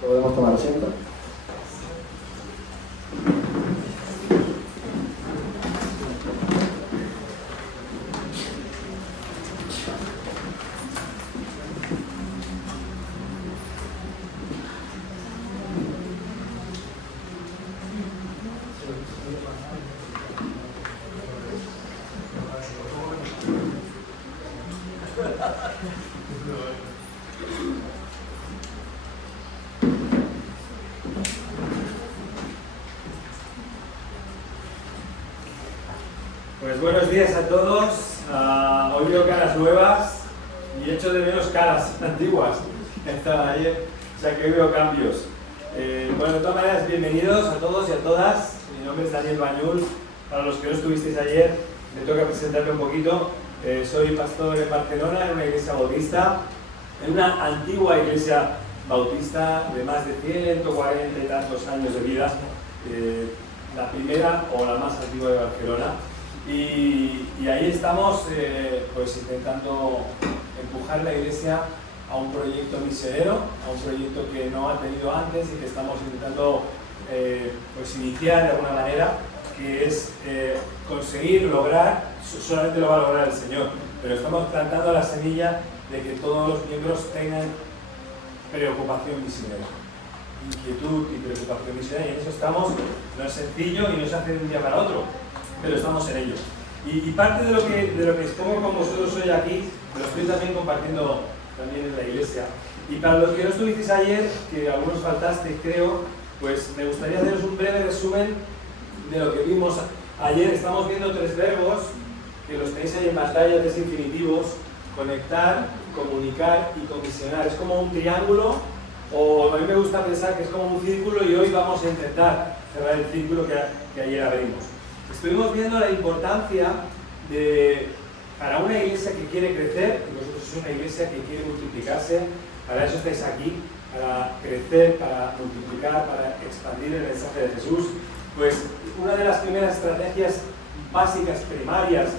Podemos tomar asiento. Pues buenos días a todos. Hoy veo caras nuevas y echo de menos caras antiguas que estaban ayer, o sea que hoy veo cambios. Bueno, de todas maneras, bienvenidos a todos y a todas. Mi nombre es Daniel Bañul. Para los que no estuvisteis ayer, me toca presentarme un poquito. Soy pastor en Barcelona, en una iglesia bautista, en una antigua iglesia bautista de más de 140 y tantos años de vida, la primera o la más antigua de Barcelona. Y ahí estamos pues intentando empujar la iglesia a un proyecto misionero, a un proyecto que no ha tenido antes y que estamos intentando pues iniciar de alguna manera, que es conseguir lograr, solamente lo va a lograr el Señor, pero estamos plantando la semilla de que todos los miembros tengan preocupación misionera, inquietud y preocupación misionera, y en eso estamos. No es sencillo y no se hace de un día para otro, pero estamos en ello. Y parte de lo que expongo con vosotros hoy aquí, lo estoy también compartiendo también en la iglesia. Y para los que no estuvisteis ayer, que algunos faltasteis creo, pues me gustaría haceros un breve resumen de lo que vimos ayer. Estamos viendo tres verbos, que los tenéis ahí en pantalla, tres infinitivos: conectar, comunicar y comisionar. Es como un triángulo, o a mí me gusta pensar que es como un círculo, y hoy vamos a intentar cerrar el círculo que ayer abrimos. Estuvimos viendo la importancia para una iglesia que quiere crecer, y vosotros sois una iglesia que quiere multiplicarse. Para eso estáis aquí, para crecer, para multiplicar, para expandir el mensaje de Jesús. Pues una de las primeras estrategias básicas, primarias,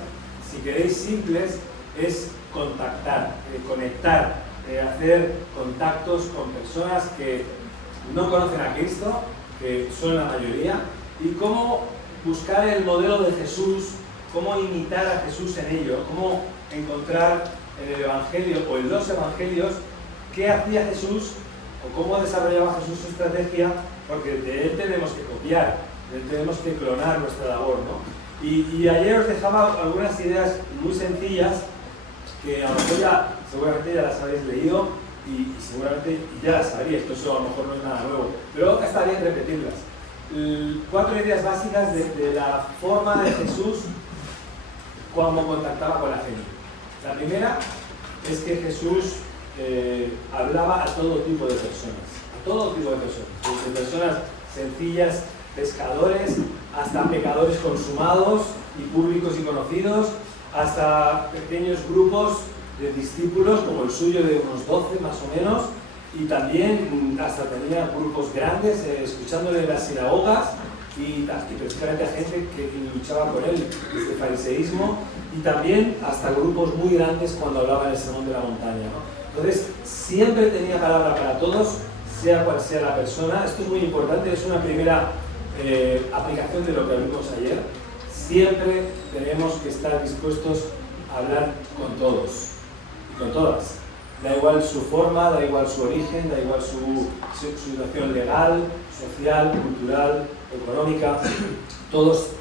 si queréis simples, es contactar, conectar, hacer contactos con personas que no conocen a Cristo, que son la mayoría, y cómo buscar el modelo de Jesús, cómo imitar a Jesús en ello, cómo encontrar en el Evangelio o en los Evangelios qué hacía Jesús o cómo desarrollaba Jesús su estrategia, porque de él tenemos que copiar, de él tenemos que clonar nuestra labor, ¿no? Y ayer os dejaba algunas ideas muy sencillas que a lo mejor seguramente ya las habéis leído y seguramente ya las sabríais, esto a lo mejor no es nada nuevo, pero está bien repetirlas. 4 ideas básicas de la forma de Jesús cuando contactaba con la gente. La primera es que Jesús hablaba a todo tipo de personas, desde personas sencillas, pescadores, hasta pecadores consumados y públicos y conocidos, hasta pequeños grupos de discípulos como el suyo de unos 12 más o menos, y también hasta tenía grupos grandes escuchándole en las sinagogas y precisamente a gente que luchaba con él desde el fariseísmo, y también hasta grupos muy grandes cuando hablaba en el sermón de la montaña, ¿no? Entonces siempre tenía palabra para todos, sea cual sea la persona. Esto es muy importante, es una primera aplicación de lo que vimos ayer. Siempre tenemos que estar dispuestos a hablar con todos y con todas. Da igual su forma, da igual su origen, da igual su situación legal, social, cultural, económica. Todos,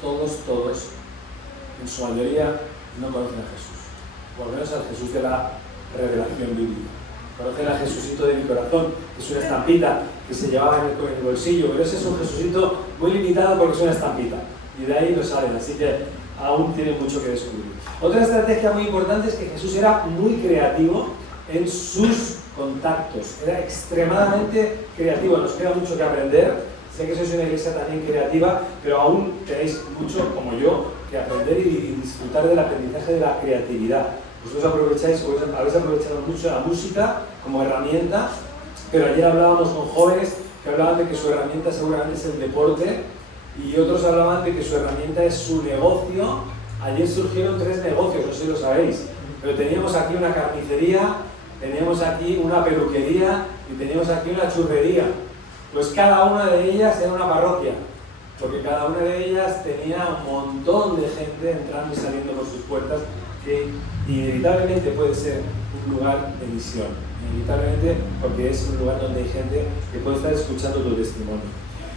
en su mayoría, no conocen a Jesús. Por lo menos al Jesús de la revelación bíblica. Conocen a Jesucito de mi corazón, que es una estampita que se llevaba en el bolsillo, pero ese es un Jesucito muy limitado porque es una estampita. Y de ahí lo saben, así que aún tiene mucho que descubrir. Otra estrategia muy importante es que Jesús era muy creativo en sus contactos, era extremadamente creativo. Nos queda mucho que aprender. Sé que sois una iglesia también creativa, pero aún tenéis mucho, como yo, que aprender y disfrutar del aprendizaje de la creatividad. Vosotros habéis aprovechado mucho la música como herramienta, pero ayer hablábamos con jóvenes que hablaban de que su herramienta seguramente es el deporte, y otros hablaban de que su herramienta es su negocio. Ayer surgieron 3 negocios, no sé si lo sabéis, pero teníamos aquí una carnicería, teníamos aquí una peluquería y teníamos aquí una churrería. Pues cada una de ellas era una parroquia, porque cada una de ellas tenía un montón de gente entrando y saliendo por sus puertas, que inevitablemente puede ser un lugar de misión, inevitablemente porque es un lugar donde hay gente que puede estar escuchando tu testimonio.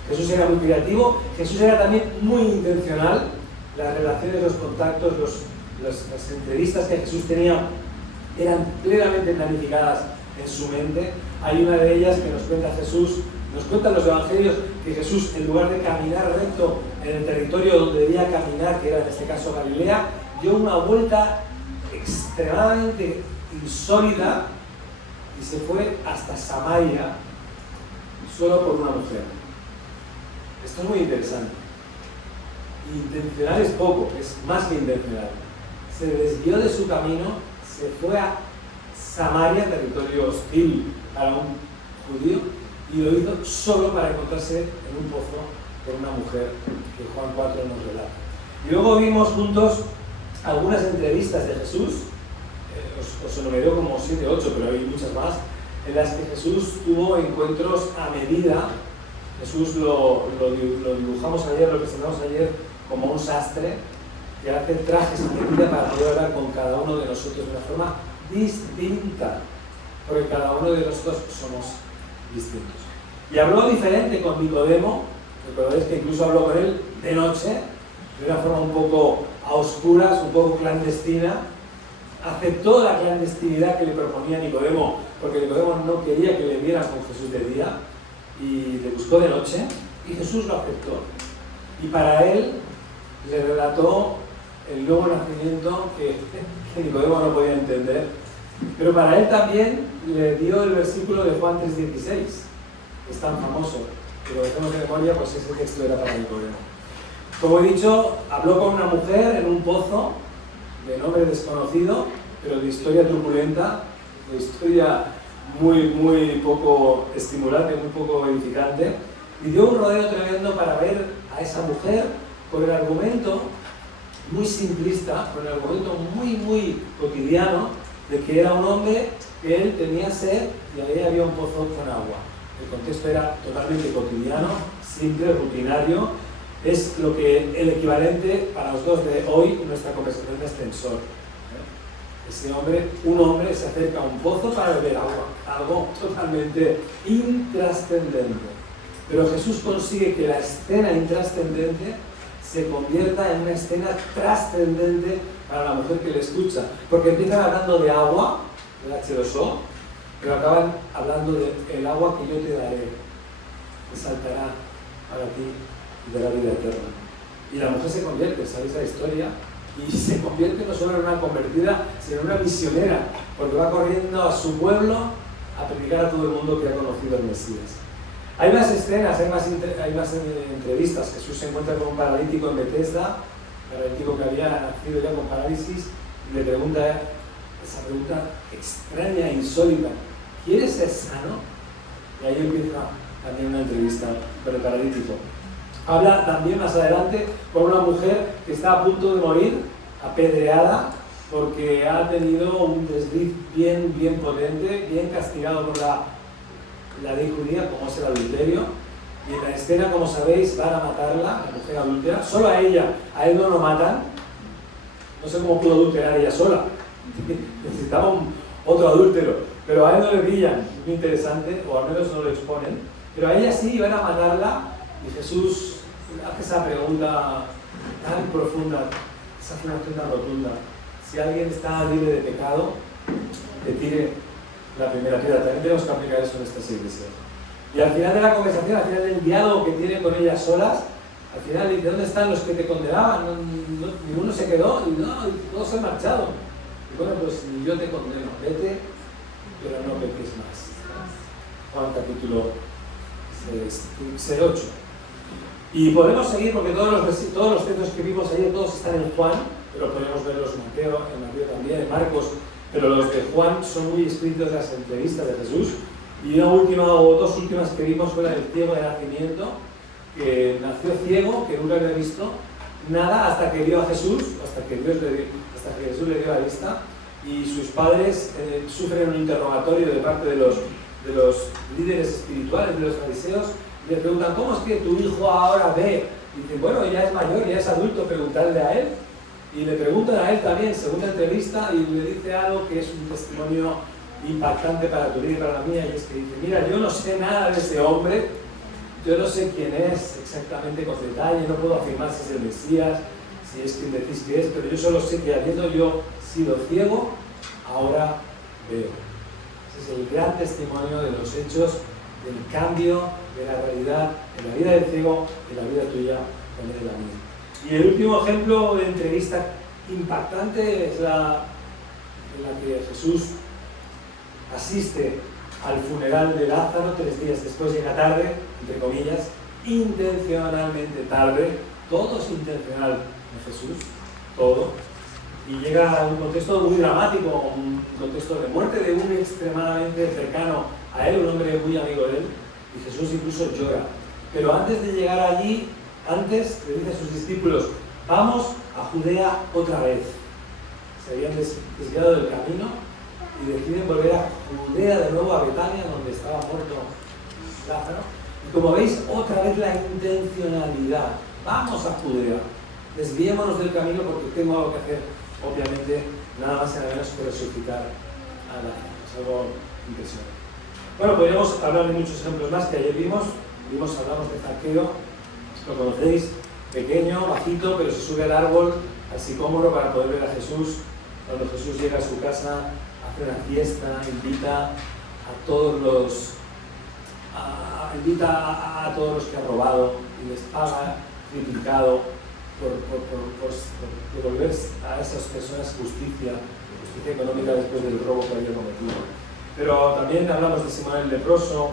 Jesús era muy creativo, Jesús era también muy intencional. Las relaciones, los contactos, las entrevistas que Jesús tenía eran plenamente planificadas en su mente. Hay una de ellas que nos cuenta Jesús, nos cuentan los evangelios, que Jesús, en lugar de caminar recto en el territorio donde debía caminar, que era en este caso Galilea, dio una vuelta extremadamente insólita y se fue hasta Samaria solo por una mujer. Esto es muy interesante. Intencional es poco, es más que intencional. Se desvió de su camino, se fue a Samaria, territorio hostil para un judío, y lo hizo solo para encontrarse en un pozo con una mujer que Juan 4 nos relata. Y luego vimos juntos algunas entrevistas de Jesús, os enumeré como 7 o 8, pero hay muchas más, en las que Jesús tuvo encuentros a medida. Jesús lo dibujamos ayer, lo presentamos ayer como un sastre que hace trajes a medida para poder hablar con cada uno de nosotros de una forma distinta, porque cada uno de nosotros somos distintos. Y habló diferente con Nicodemo, recordáis que incluso habló con él de noche, de una forma un poco a oscuras, un poco clandestina. Aceptó la clandestinidad que le proponía Nicodemo, porque Nicodemo no quería que le vieran con Jesús de día, y le buscó de noche, y Jesús lo aceptó. Y para él le relató el nuevo nacimiento que Nicodemo no podía entender, pero para él también le dio el versículo de Juan 3:16, que es tan famoso, que lo dejemos de memoria, pues ese texto era para Nicodemo. Como he dicho, habló con una mujer en un pozo, de nombre desconocido, pero de historia truculenta, de historia muy poco estimulante, muy poco edificante, y dio un rodeo tremendo para ver a esa mujer con el argumento muy simplista, con el argumento muy cotidiano de que era un hombre que él tenía sed y ahí había un pozo con agua. El contexto era totalmente cotidiano, simple, rutinario. Es lo que el equivalente para los dos de hoy, nuestra conversación de ascensor. Ese hombre, un hombre se acerca a un pozo para beber agua, algo totalmente intrascendente. Pero Jesús consigue que la escena intrascendente se convierta en una escena trascendente para la mujer que le escucha. Porque empiezan hablando de agua, del H2O, pero acaban hablando del agua que yo te daré, que saltará para ti de la vida eterna. Y la mujer se convierte, ¿sabéis la historia? Y se convierte no solo en una convertida, sino en una misionera, porque va corriendo a su pueblo a predicar a todo el mundo que ha conocido al Mesías. Hay más escenas, hay más entrevistas. Jesús se encuentra con un paralítico en Betesda, paralítico que había nacido ya con parálisis, y le pregunta esa pregunta extraña e insólita: ¿quieres ser sano? Y ahí empieza también una entrevista con el paralítico. Habla también más adelante con una mujer que está a punto de morir, apedreada, porque ha tenido un desliz bien potente, bien castigado por la ley judía, como es el adulterio. Y en la escena, como sabéis, van a matarla, la mujer adúltera, solo a ella. A él no lo matan. No sé cómo pudo adulterar ella sola. Necesitaba otro adúltero, pero a él no le pillan. Muy interesante, o al menos no lo exponen. Pero a ella sí, van a matarla. Y Jesús hace esa pregunta tan profunda, esa afirmación tan rotunda: si alguien está libre de pecado, que tire la primera piedra. También tenemos que aplicar eso en estas iglesias. Y al final de la conversación, al final del diálogo que tiene con ellas solas, al final dice: ¿dónde están los que te condenaban? Ninguno se quedó y todos se han marchado. Y bueno, pues yo te condeno, vete, pero no peques más. Juan capítulo 8. Y podemos seguir, porque todos los textos que vimos ayer, todos están en Juan, pero podemos verlos en Mateo también, en Marcos, pero los de Juan son muy explícitos de las entrevistas de Jesús. Y una última o dos últimas que vimos fue la del ciego de nacimiento, que nació ciego, que nunca había visto nada hasta que vio a Jesús, hasta que Jesús le dio la vista, y sus padres sufren un interrogatorio de parte de los de los líderes espirituales, de los fariseos, y le preguntan, ¿cómo es que tu hijo ahora ve? Y dicen, bueno, ya es mayor, ya es adulto, preguntarle a él. Y le preguntan a él también, según la entrevista, y le dice algo que es un testimonio impactante para tu vida y para la mía, y es que dice, mira, yo no sé nada de ese hombre, yo no sé quién es exactamente con detalle, no puedo afirmar si es el Mesías, si es quien decís que es, pero yo solo sé que habiendo yo sido ciego, ahora veo. Ese es el gran testimonio de los hechos, del cambio de la realidad en la vida del ciego, en la vida tuya, también en la mía. Y el último ejemplo de entrevista impactante es la en la que Jesús asiste al funeral de Lázaro 3 días después, llega tarde, entre comillas, intencionalmente tarde, todo es intencional en Jesús, todo, y llega a un contexto muy dramático, un contexto de muerte de un extremadamente cercano a él, un hombre muy amigo de él, y Jesús incluso llora. Pero antes de llegar allí, antes le dice a sus discípulos, vamos a Judea otra vez. Se habían desviado del camino y deciden volver a Judea de nuevo, a Betania, donde estaba muerto Lázaro. Y como veis, otra vez la intencionalidad. Vamos a Judea, desviémonos del camino porque tengo algo que hacer, obviamente, nada más y nada menos que resucitar a Lázaro. Es algo impresionante. Bueno, podríamos hablar de muchos ejemplos más que ayer hablamos de Zaqueo, lo conocéis, pequeño, bajito, pero se sube al árbol, al sicómoro para poder ver a Jesús. Cuando Jesús llega a su casa, hace una fiesta, invita a todos los que ha robado y les paga triplicado por devolver a esas personas justicia económica después del robo que había cometido. Pero también hablamos de Simón el leproso,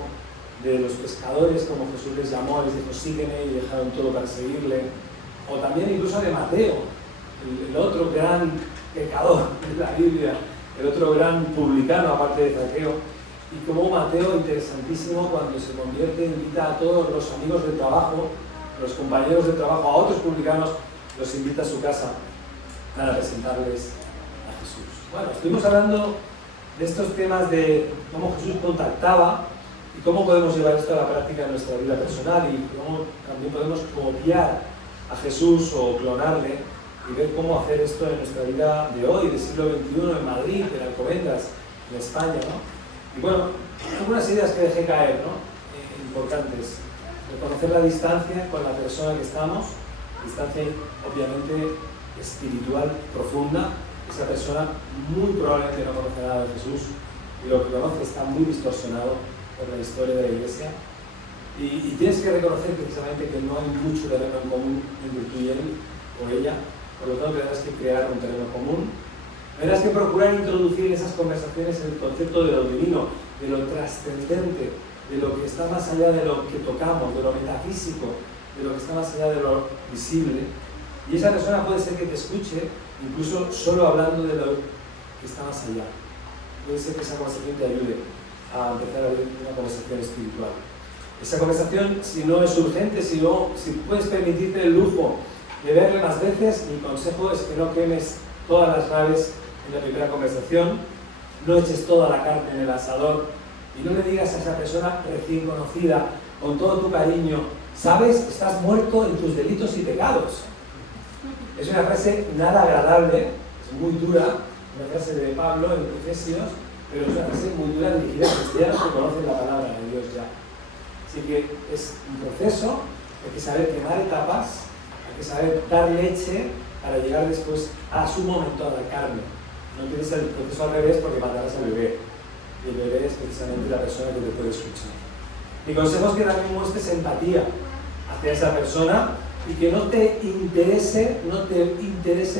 de los pescadores, como Jesús les llamó, les dijo sígueme y dejaron todo para seguirle. O también incluso de Mateo, el otro gran pecador de la Biblia, el otro gran publicano aparte de Zaqueo. Y como Mateo, interesantísimo, cuando se convierte, invita a todos los amigos del trabajo, los compañeros de trabajo, a otros publicanos, los invita a su casa para presentarles a Jesús. Bueno, estuvimos hablando de estos temas de cómo Jesús contactaba y cómo podemos llevar esto a la práctica en nuestra vida personal y cómo también podemos copiar a Jesús o clonarle y ver cómo hacer esto en nuestra vida de hoy, del siglo XXI, en Madrid, en Alcobendas, en España, ¿no? Y bueno, algunas ideas que dejé caer, ¿no? Importantes. Reconocer la distancia con la persona que estamos, distancia obviamente espiritual profunda. Esa persona muy probablemente no conoce nada de Jesús y lo que conoce está muy distorsionado por la historia de la Iglesia. Y tienes que reconocer precisamente que no hay mucho terreno en común entre tú y él o ella, por lo tanto tendrás que crear un terreno común. Tendrás que procurar introducir en esas conversaciones el concepto de lo divino, de lo trascendente, de lo que está más allá de lo que tocamos, de lo metafísico, de lo que está más allá de lo visible. Y esa persona puede ser que te escuche, incluso solo hablando de lo que está más allá. Puede ser que esa conversación te ayude a empezar a ver una conversación espiritual. Esa conversación, si no es urgente, si puedes permitirte el lujo de verle más veces, mi consejo es que no quemes todas las naves en la primera conversación, no eches toda la carne en el asador y no le digas a esa persona recién conocida, con todo tu cariño, sabes, estás muerto en tus delitos y pecados. Es una frase nada agradable, es muy dura, una frase de Pablo en Efesios, pero es una frase muy dura dirigida a cristianos que conocen la palabra de Dios ya. Así que es un proceso, hay que saber quemar etapas, hay que saber dar leche para llegar después a su momento a la carne. No empieces el proceso al revés porque matarás al bebé. Y el bebé es precisamente la persona que te puede escuchar. Mi consejo es que también muestres empatía hacia esa persona y que no te interese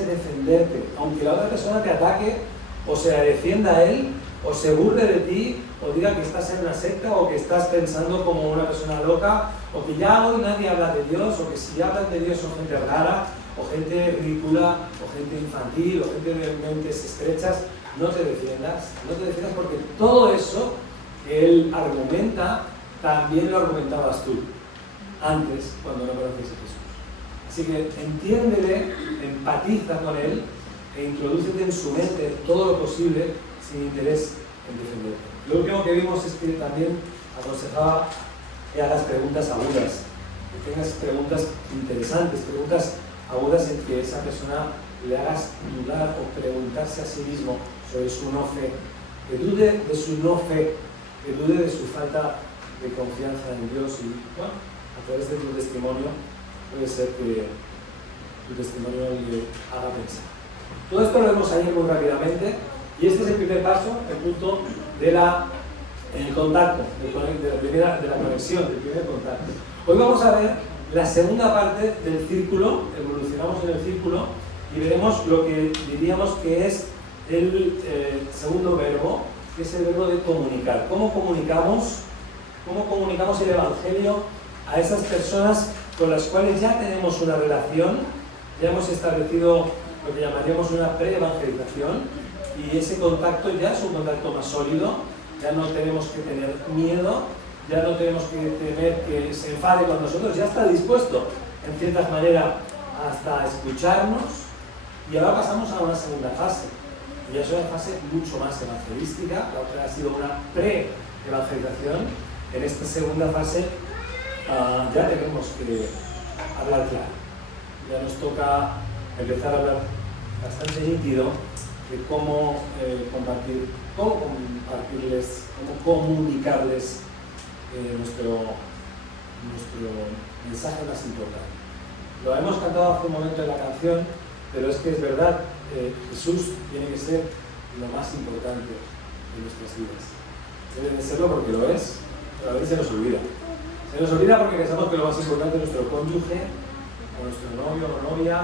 defenderte. Aunque la otra persona te ataque o se defienda a él o se burle de ti o diga que estás en una secta o que estás pensando como una persona loca o que ya hoy nadie habla de Dios o que si hablan de Dios son gente rara o gente ridícula o gente infantil o gente de mentes estrechas. No te defiendas porque todo eso que él argumenta también lo argumentabas tú antes cuando no conoces a Jesús. Así que entiéndele, empatiza con él e introdúcete en su mente todo lo posible sin interés en defenderte. Lo último que vimos es que también aconsejaba que hagas preguntas agudas, que tengas preguntas interesantes, preguntas agudas en que esa persona le hagas dudar o preguntarse a sí mismo sobre su no fe, que dude de su no fe, que dude de su falta de confianza en Dios y, bueno, a través de tu testimonio puede ser que tu testimonio le haga pensar. Todo esto lo vemos ayer muy rápidamente y este es el primer paso, el punto de el contacto, de la conexión, del primer contacto. Hoy vamos a ver la segunda parte del círculo, evolucionamos en el círculo y veremos lo que diríamos que es el segundo verbo, que es el verbo de comunicar. ¿Cómo comunicamos el Evangelio a esas personas con las cuales ya tenemos una relación, ya hemos establecido lo que llamaríamos una pre-evangelización y ese contacto ya es un contacto más sólido, ya no tenemos que tener miedo, ya no tenemos que temer que se enfade con nosotros, ya está dispuesto en cierta manera hasta escucharnos y ahora pasamos a una segunda fase. Y ya es una fase mucho más evangelística, la otra ha sido una pre-evangelización. En esta segunda fase ya tenemos que hablar claro. Ya nos toca empezar a hablar bastante nítido de cómo compartirles, cómo comunicarles nuestro mensaje más importante. Lo hemos cantado hace un momento en la canción, pero es que es verdad, Jesús tiene que ser lo más importante de nuestras vidas. Debe de serlo porque lo es, pero a veces se nos olvida. Se nos olvida porque pensamos que lo más importante es nuestro cónyuge, o nuestro novio o novia,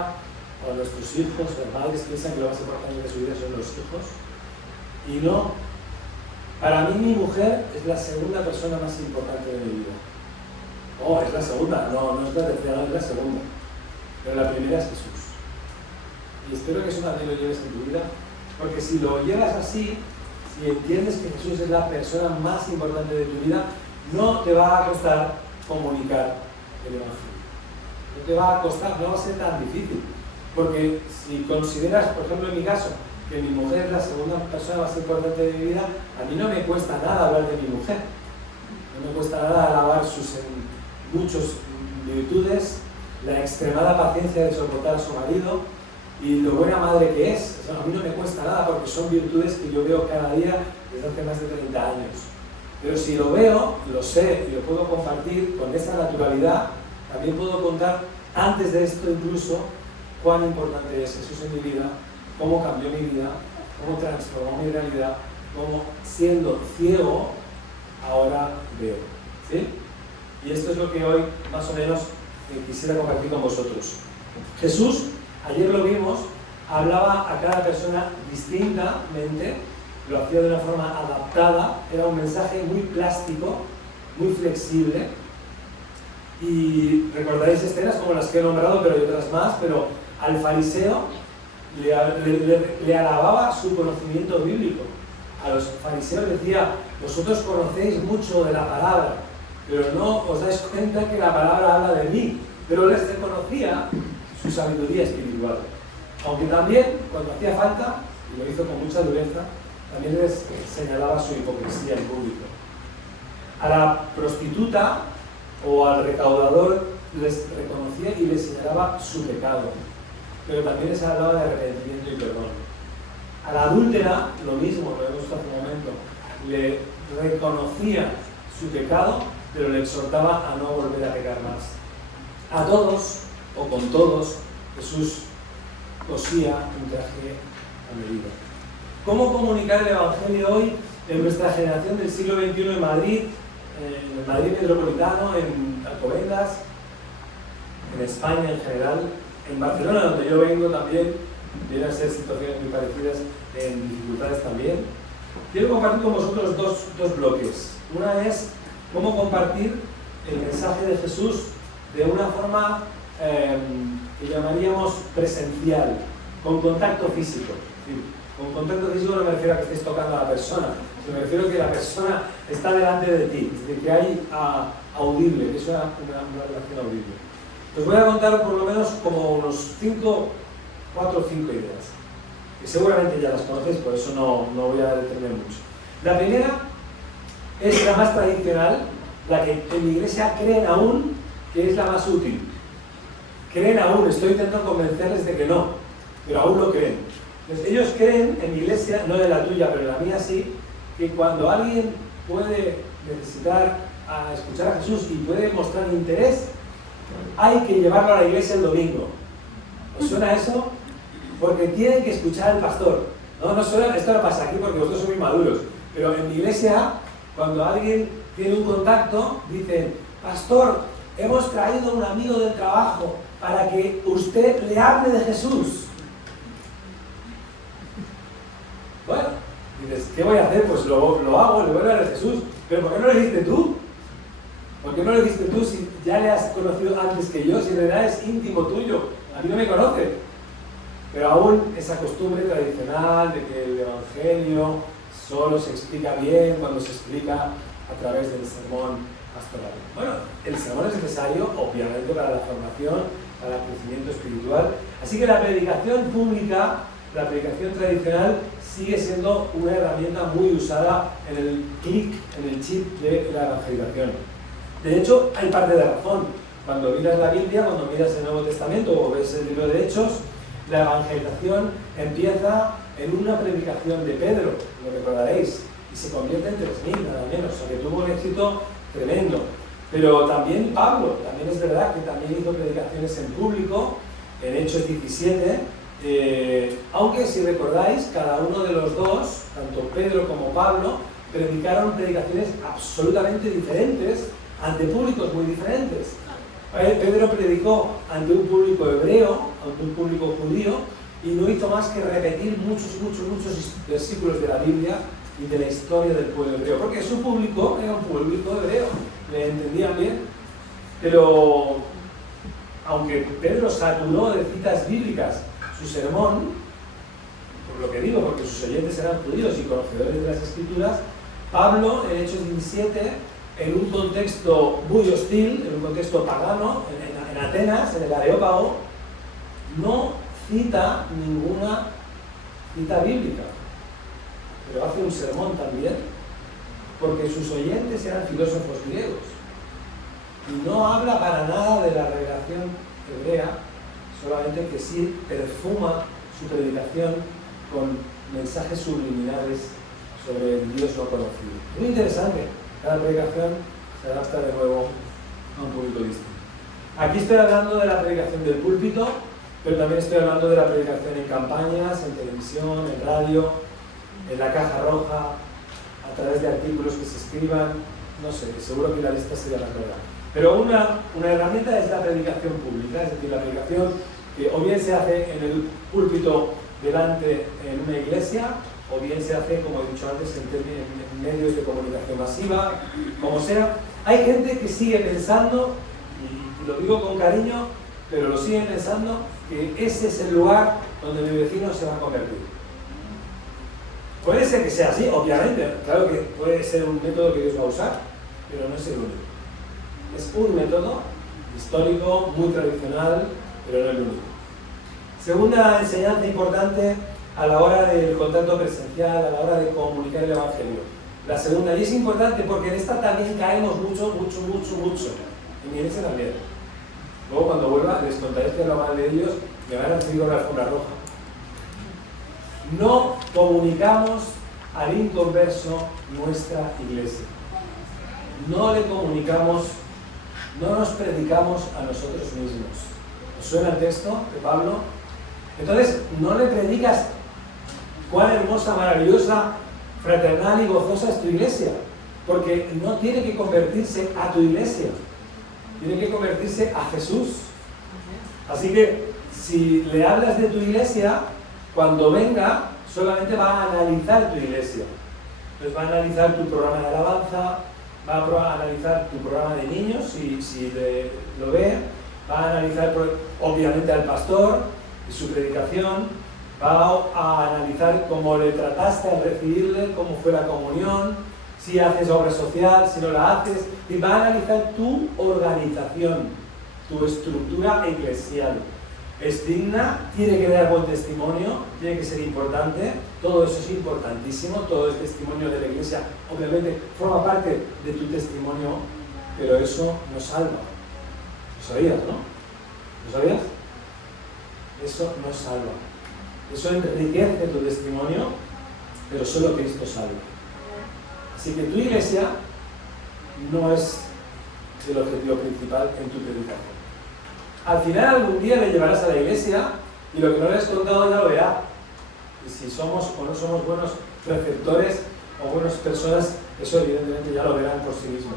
o nuestros hijos. Los padres piensan que lo más importante de su vida son los hijos. Y no. Para mí mi mujer es la segunda persona más importante de mi vida. Oh, es la segunda. No es la tercera, no es la segunda. Pero la primera es Jesús. Y espero que eso también lo lleves en tu vida, porque si lo llevas así, si entiendes que Jesús es la persona más importante de tu vida, no te va a costar comunicar el Evangelio. No te va a costar, no va a ser tan difícil. Porque si consideras, por ejemplo en mi caso, que mi mujer es la segunda persona más importante de mi vida, a mí no me cuesta nada hablar de mi mujer. No me cuesta nada alabar sus muchas virtudes, la extremada paciencia de soportar a su marido y lo buena madre que es. O sea, a mí no me cuesta nada porque son virtudes que yo veo cada día desde hace más de 30 años. Pero si lo veo, lo sé y lo puedo compartir con esa naturalidad, también puedo contar antes de esto incluso cuán importante es Jesús en mi vida, cómo cambió mi vida, cómo transformó mi realidad, cómo siendo ciego ahora veo. ¿Sí? Y esto es lo que hoy más o menos quisiera compartir con vosotros. Jesús, ayer lo vimos, hablaba a cada persona distintamente, lo hacía de una forma adaptada, era un mensaje muy plástico, muy flexible. Y recordaréis escenas como las que he nombrado, pero hay otras más, pero al fariseo le alababa su conocimiento bíblico. A los fariseos decía, vosotros conocéis mucho de la palabra, pero no os dais cuenta que la palabra habla de mí. Pero les reconocía su sabiduría espiritual. Aunque también, cuando hacía falta, y lo hizo con mucha dureza, también les señalaba su hipocresía en público. A la prostituta o al recaudador les reconocía y les señalaba su pecado, pero también les hablaba de arrepentimiento y perdón. A la adúltera, lo mismo, lo hemos visto hace un momento, le reconocía su pecado, pero le exhortaba a no volver a pecar más. A todos, o con todos, Jesús cosía un traje a medida. ¿Cómo comunicar el Evangelio hoy en nuestra generación del siglo XXI en Madrid, en el Madrid metropolitano, en Alcobendas, en España en general, en Barcelona, donde yo vengo también, vienen a ser situaciones muy parecidas, en dificultades también? Quiero compartir con vosotros dos bloques. Una es cómo compartir el mensaje de Jesús de una forma que llamaríamos presencial, con contacto físico. ¿Sí? Con contacto físico no me refiero a que estéis tocando a la persona, sino me refiero a que la persona está delante de ti, es decir, que hay audible, que es una relación audible. Os voy a contar por lo menos como unos 4 o 5 ideas, que seguramente ya las conocéis, por eso no voy a detener mucho. La primera es la más tradicional, la que en mi iglesia creen aún que es la más útil. Creen aún, estoy intentando convencerles de que no, pero aún lo creen. Entonces, ellos creen en mi iglesia, no en la tuya, pero en la mía sí, que cuando alguien puede necesitar a escuchar a Jesús y puede mostrar interés, hay que llevarlo a la iglesia el domingo. ¿Os suena eso? Porque tienen que escuchar al pastor. No suena, esto no pasa aquí porque vosotros sois muy maduros, pero en mi iglesia, cuando alguien tiene un contacto, dicen, pastor, hemos traído a un amigo del trabajo para que usted le hable de Jesús. Bueno, dices, ¿qué voy a hacer? Pues lo hago, le voy a hablar de Jesús. ¿Pero por qué no lo dijiste tú? ¿Por qué no lo dijiste tú si ya le has conocido antes que yo? Si en realidad es íntimo tuyo. A mí no me conoce. Pero aún esa costumbre tradicional de que el Evangelio solo se explica bien cuando se explica a través del sermón pastoral. Bueno, el sermón es necesario, obviamente, para la formación, para el crecimiento espiritual. Así que la predicación pública, la predicación tradicional, sigue siendo una herramienta muy usada en el clic, en el chip de la evangelización. De hecho, hay parte de razón. Cuando miras la Biblia, cuando miras el Nuevo Testamento o ves el libro de Hechos, la evangelización empieza en una predicación de Pedro, lo recordaréis, y se convierte en 3.000, nada menos, o sea que tuvo un éxito tremendo. Pero también Pablo, también es verdad que también hizo predicaciones en público, en Hechos 17, aunque si recordáis, cada uno de los dos, tanto Pedro como Pablo, predicaron predicaciones absolutamente diferentes ante públicos muy diferentes. Pedro predicó ante un público hebreo, ante un público judío, y no hizo más que repetir muchos versículos de la Biblia y de la historia del pueblo hebreo, porque su público era un público hebreo, le entendían bien. Pero aunque Pedro saturó de citas bíblicas su sermón, por lo que digo, porque sus oyentes eran judíos y conocedores de las Escrituras, Pablo, en Hechos 17, en un contexto muy hostil, en un contexto pagano, en Atenas, en el Areópago, no cita ninguna cita bíblica, pero hace un sermón también, porque sus oyentes eran filósofos griegos, y no habla para nada de la revelación hebrea, solamente que sí perfuma su predicación con mensajes subliminales sobre el Dios no conocido. Muy interesante. Cada predicación se adapta de nuevo a un público distinto. Aquí estoy hablando de la predicación del púlpito, pero también estoy hablando de la predicación en campañas, en televisión, en radio, en la caja roja, a través de artículos que se escriban, no sé, seguro que la lista sería más larga. Pero una herramienta es la predicación pública, es decir, la predicación que o bien se hace en el púlpito delante en una iglesia, o bien se hace, como he dicho antes, en medios de comunicación masiva, como sea. Hay gente que sigue pensando, y lo digo con cariño, pero lo siguen pensando, que ese es el lugar donde mi vecino se va a convertir. Puede ser que sea así, obviamente, claro que puede ser un método que Dios va a usar, pero no es el único. Es un método histórico, muy tradicional, pero no el único. Segunda enseñanza importante a la hora del contacto presencial, a la hora de comunicar el Evangelio. La segunda, y es importante porque en esta también caemos mucho. En mi iglesia también. Luego cuando vuelva les contaré que lo mal de ellos, me van a recibir con la alfombra roja. No comunicamos al inconverso nuestra iglesia. No le comunicamos, no nos predicamos a nosotros mismos. ¿Os suena el texto de Pablo? Entonces, no le predicas cuán hermosa, maravillosa, fraternal y gozosa es tu iglesia, porque no tiene que convertirse a tu iglesia, tiene que convertirse a Jesús. Así que, si le hablas de tu iglesia, cuando venga, solamente va a analizar tu iglesia. Entonces va a analizar tu programa de alabanza, va a analizar tu programa de niños, si lo ve, va a analizar obviamente al pastor y su predicación, va a analizar cómo le trataste al recibirle, cómo fue la comunión, si haces obra social, si no la haces, y va a analizar tu organización, tu estructura eclesial. es digna, tiene que dar buen testimonio, tiene que ser importante, todo eso es importantísimo, todo el testimonio de la iglesia obviamente forma parte de tu testimonio, pero eso no salva. ¿Lo sabías, no? ¿Lo sabías? Eso no salva. Eso enriquece tu testimonio, pero solo Cristo salva. Así que tu iglesia no es el objetivo principal en tu predicación. Al final algún día le llevarás a la iglesia y lo que no le has contado ya lo verá. Y si somos o no somos buenos receptores o buenas personas, eso evidentemente ya lo verán por sí mismos.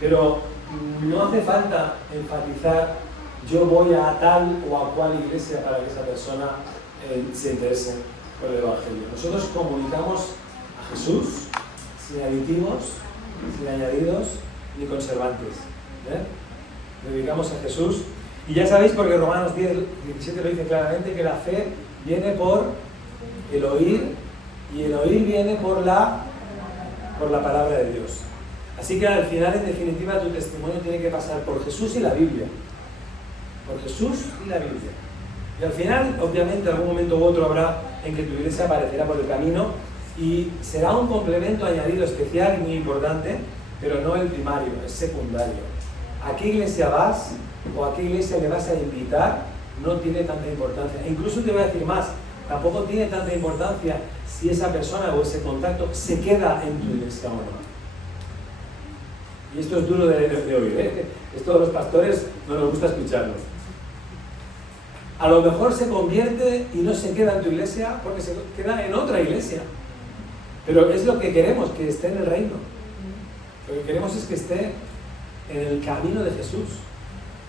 Pero no hace falta enfatizar yo voy a tal o a cual iglesia para que esa persona se interese por el Evangelio. Nosotros comunicamos a Jesús sin aditivos, sin añadidos ni conservantes. Dedicamos a Jesús. Y ya sabéis, porque Romanos 10, 17 lo dice claramente, que la fe viene por el oír y el oír viene por la palabra de Dios. Así que al final, en definitiva, tu testimonio tiene que pasar por Jesús y la Biblia. Por Jesús y la Biblia. Y al final, obviamente, algún momento u otro habrá en que tu iglesia aparecerá por el camino y será un complemento añadido especial y muy importante, pero no el primario, es secundario. ¿A qué iglesia vas o a qué iglesia le vas a invitar? No tiene tanta importancia. E incluso te voy a decir más, tampoco tiene tanta importancia si esa persona o ese contacto se queda en tu iglesia o no. Y esto es duro de oír, ¿eh? Esto a los pastores no nos gusta escucharlo. A lo mejor se convierte y no se queda en tu iglesia porque se queda en otra iglesia. Pero es lo que queremos, que esté en el reino. Lo que queremos es que esté en el camino de Jesús.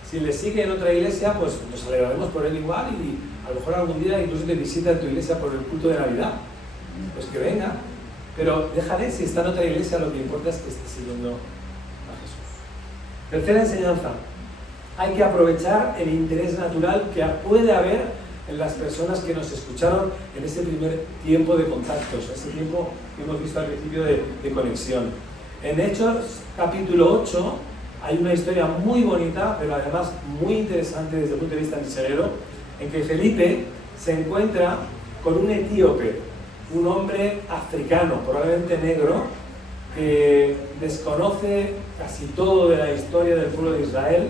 Si le sigue en otra iglesia, pues nos alegraremos por él igual y a lo mejor algún día incluso te visita en tu iglesia por el culto de Navidad. Pues que venga. Pero déjale, si está en otra iglesia, lo que importa es que esté siguiendo a Jesús. Tercera enseñanza. Hay que aprovechar el interés natural que puede haber en las personas que nos escucharon en ese primer tiempo de contactos, ese tiempo que hemos visto al principio de conexión. En Hechos capítulo 8 hay una historia muy bonita, pero además muy interesante desde el punto de vista misionero, en que Felipe se encuentra con un etíope, un hombre africano, probablemente negro, que desconoce casi todo de la historia del pueblo de Israel,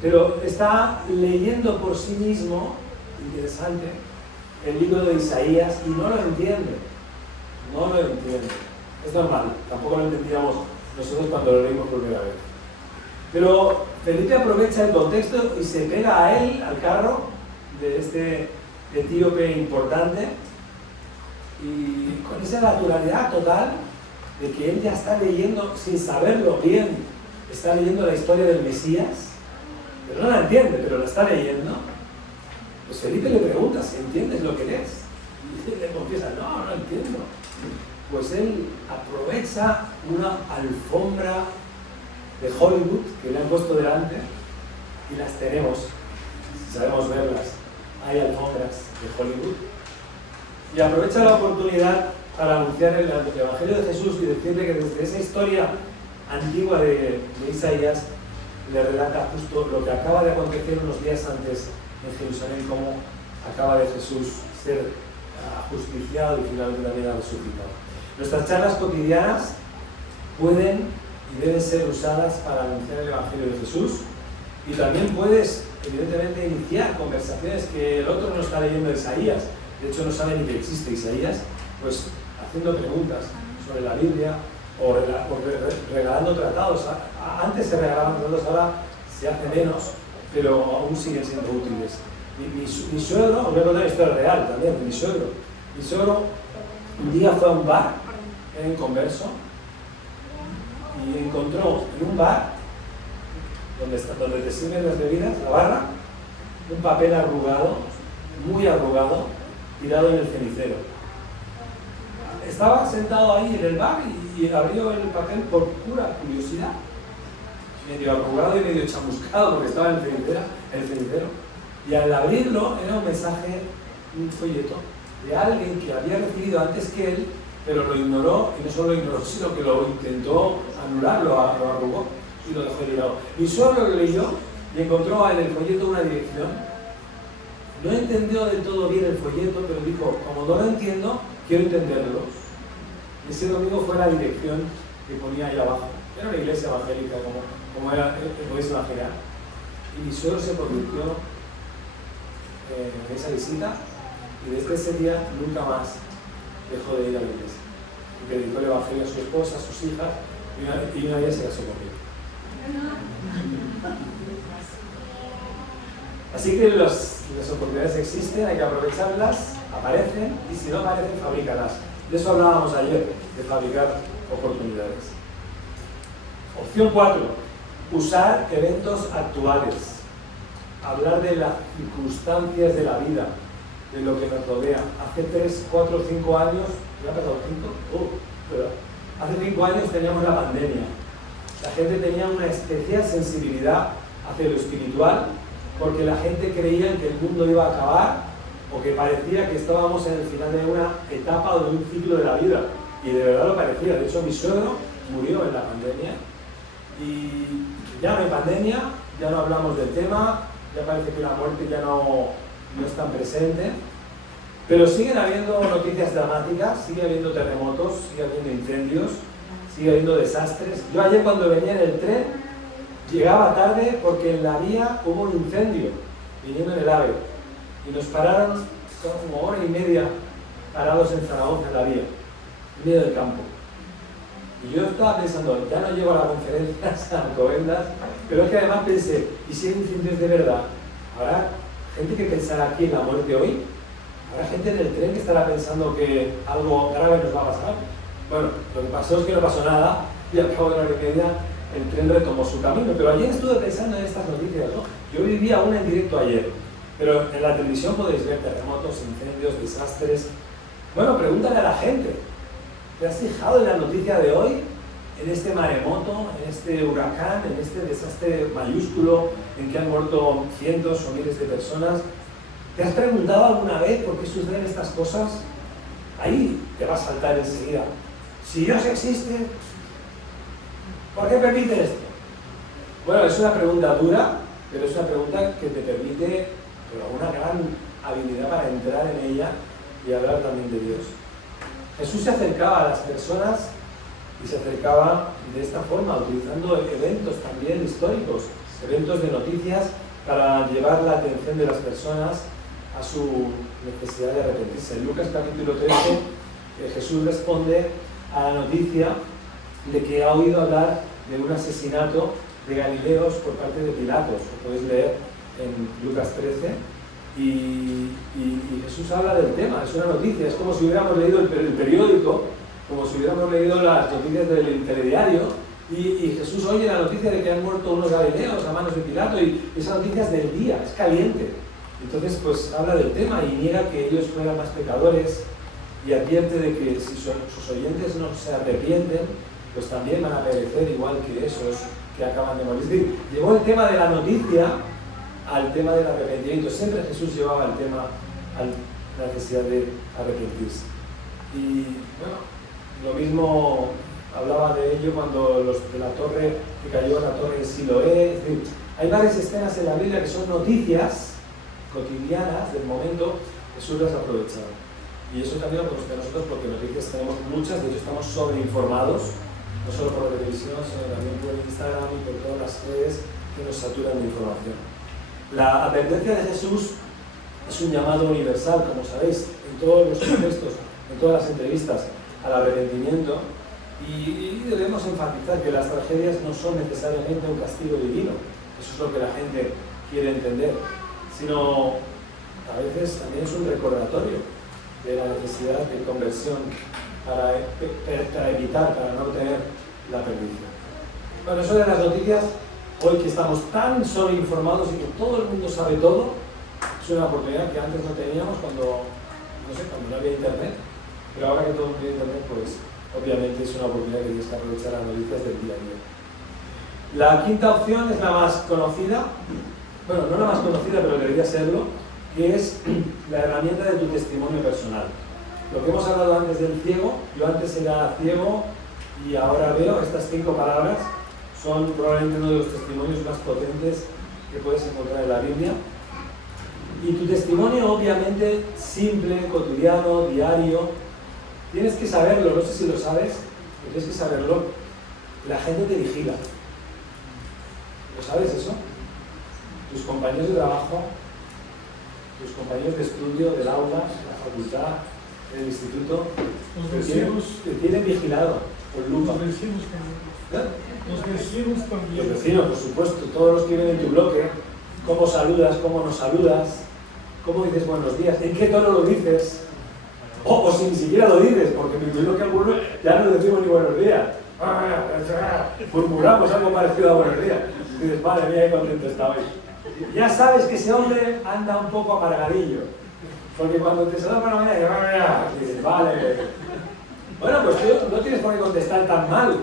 pero está leyendo por sí mismo, interesante, el libro de Isaías y no lo entiende. No lo entiende. Es normal, tampoco lo entendíamos nosotros cuando lo leímos por primera vez. Pero Felipe aprovecha el contexto y se pega a él, al carro de este etíope importante, y con esa naturalidad total de que él ya está leyendo, sin saberlo bien, está leyendo la historia del Mesías, pero no la entiende, pero la está leyendo. Pues Felipe le pregunta si entiendes lo que lees. Y le confiesa, no entiendo. Pues él aprovecha una alfombra de Hollywood que le han puesto delante y las tenemos, si sabemos verlas. Hay alfombras de Hollywood. Y aprovecha la oportunidad para anunciar el Evangelio de Jesús y decirle que desde esa historia antigua de Isaías le relata justo lo que acaba de acontecer unos días antes en Jerusalén, cómo acaba de Jesús ser ajusticiado y finalmente también resucitado. Nuestras charlas cotidianas pueden y deben ser usadas para anunciar el Evangelio de Jesús, y también puedes, evidentemente, iniciar conversaciones que el otro no está leyendo Isaías, de hecho no sabe ni que existe Isaías, pues haciendo preguntas sobre la Biblia o regalando tratados. Antes se regalaban tratados, ahora se hace menos, pero aún siguen siendo útiles. Mi suegro, os voy a contar una historia real también, mi suegro un día fue a un bar, era inconverso, y encontró en un bar donde te sirven las bebidas, la barra, un papel arrugado, muy arrugado, tirado en el cenicero. Estaba sentado ahí en el bar y abrió el papel por pura curiosidad, medio arrugado y medio chamuscado porque estaba en el cenicero. Y al abrirlo era un mensaje, un folleto de alguien que había recibido antes que él, pero lo ignoró, y no solo lo ignoró, sino que lo intentó anular, lo arrugó y lo dejó tirado. Mi suegro lo leyó y encontró en el folleto una dirección No entendió del todo bien el folleto, pero dijo, como no lo entiendo, quiero entenderlo. Ese domingo fue la dirección que ponía ahí abajo. Era una iglesia evangélica, como podéis imaginar. Y mi suegro se convirtió en esa visita, y desde ese día nunca más dejó de ir a la iglesia. Y predicó el evangelio a su esposa, a sus hijas, y una de ellas se casó conmigo. Así que las oportunidades existen, hay que aprovecharlas, aparecen, y si no aparecen, fabrícalas. De eso hablábamos ayer, de fabricar oportunidades. Opción 4. Usar eventos actuales. Hablar de las circunstancias de la vida, de lo que nos rodea. Hace 3, 4, 5 años, ¿ya ha pasado 5? ¿Verdad? Hace 5 años teníamos la pandemia. La gente tenía una especial sensibilidad hacia lo espiritual, porque la gente creía que el mundo iba a acabar, o que parecía que estábamos en el final de una etapa o de un ciclo de la vida. Y de verdad lo parecía. De hecho, mi suegro murió en la pandemia. Y ya no hay pandemia, ya no hablamos del tema, ya parece que la muerte ya no es tan presente. Pero siguen habiendo noticias dramáticas, sigue habiendo terremotos, sigue habiendo incendios, sigue habiendo desastres. Yo ayer cuando venía en el tren, llegaba tarde porque en la vía hubo un incendio, viniendo en el AVE. Y nos pararon como hora y media parados en Zaragoza, en la vía, en medio del campo. Y yo estaba pensando, ya no llego a la conferencia a Alcobendas, pero es que además pensé, ¿y si hay incendios de verdad? ¿Habrá gente que pensará aquí en la muerte hoy? ¿Habrá gente en el tren que estará pensando que algo grave nos va a pasar? Bueno, lo que pasó es que no pasó nada, y al cabo de una hora y media el tren retomó su camino. Pero ayer estuve pensando en estas noticias, ¿no? Yo vivía una en directo ayer, pero en la televisión podéis ver terremotos, incendios, desastres. Bueno, pregúntale a la gente. ¿Te has fijado en la noticia de hoy? En este maremoto, en este huracán, en este desastre mayúsculo en que han muerto cientos o miles de personas. ¿Te has preguntado alguna vez por qué suceden estas cosas? Ahí te va a saltar enseguida. Si Dios existe, ¿por qué permite esto? Bueno, es una pregunta dura, pero es una pregunta que te permite una gran habilidad para entrar en ella y hablar también de Dios. Jesús se acercaba a las personas y se acercaba de esta forma, utilizando eventos también históricos, eventos de noticias para llevar la atención de las personas a su necesidad de arrepentirse. En Lucas capítulo 13, Jesús responde a la noticia de que ha oído hablar de un asesinato de Galileos por parte de Pilatos. Lo podéis leer en Lucas 13. Y Jesús habla del tema, es una noticia, es como si hubiéramos leído el periódico, como si hubiéramos leído las noticias del telediario, y Jesús oye la noticia de que han muerto unos galileos a manos de Pilato, y esa noticia es del día, es caliente. Entonces pues habla del tema y niega que ellos fueran más pecadores, y advierte de que si sus oyentes no se arrepienten, pues también van a perecer igual que esos que acaban de morir. Es decir, llevó el tema de la noticia al tema del arrepentimiento. Siempre Jesús llevaba el tema a la necesidad de arrepentirse. Y bueno, lo mismo hablaba de ello cuando los de la torre, que cayó en la torre de Siloé. Es decir, hay varias escenas en la Biblia que son noticias cotidianas del momento. Jesús las aprovechaba. Y eso también lo conocemos nosotros porque noticias tenemos muchas, de hecho estamos sobreinformados, no solo por la televisión, sino también por Instagram y por todas las redes que nos saturan de información. La advertencia de Jesús es un llamado universal, como sabéis, en todos los contextos, en todas las entrevistas al arrepentimiento, y debemos enfatizar que las tragedias no son necesariamente un castigo divino, eso es lo que la gente quiere entender, sino a veces también es un recordatorio de la necesidad de conversión para evitar, para no tener la perdición. Bueno, eso de las noticias. Hoy que estamos tan sobreinformados y que todo el mundo sabe todo, es una oportunidad que antes no teníamos cuando no había internet, pero ahora que todo el mundo tiene internet, pues obviamente es una oportunidad que tienes que aprovechar las noticias del día a día. La quinta opción es la más conocida, bueno, no la más conocida, pero debería serlo, que es la herramienta de tu testimonio personal. Lo que hemos hablado antes del ciego, yo antes era ciego y ahora veo, estas 5 palabras son probablemente uno de los testimonios más potentes que puedes encontrar en la Biblia. Y tu testimonio, obviamente, simple, cotidiano, diario, tienes que saberlo, no sé si lo sabes, pero tienes que saberlo. La gente te vigila. ¿Lo sabes eso? Tus compañeros de trabajo, tus compañeros de estudio, del aula, la facultad, el instituto, te tienen vigilado por lupa. Los vecinos también. Los vecinos también. Los vecinos, por supuesto, todos los que viven en tu bloque, cómo saludas, cómo no saludas, cómo dices buenos días, en qué tono lo dices, o si ni siquiera lo dices, porque me imagino que algunos ya no decimos ni buenos días. Murmuramos algo parecido a buenos días. Y dices, madre mía, qué contento está hoy. Ya sabes que ese hombre anda un poco amargadillo. Porque cuando te saluda por la mañana, dices, vale. Bueno, pues tú no tienes por qué contestar tan mal.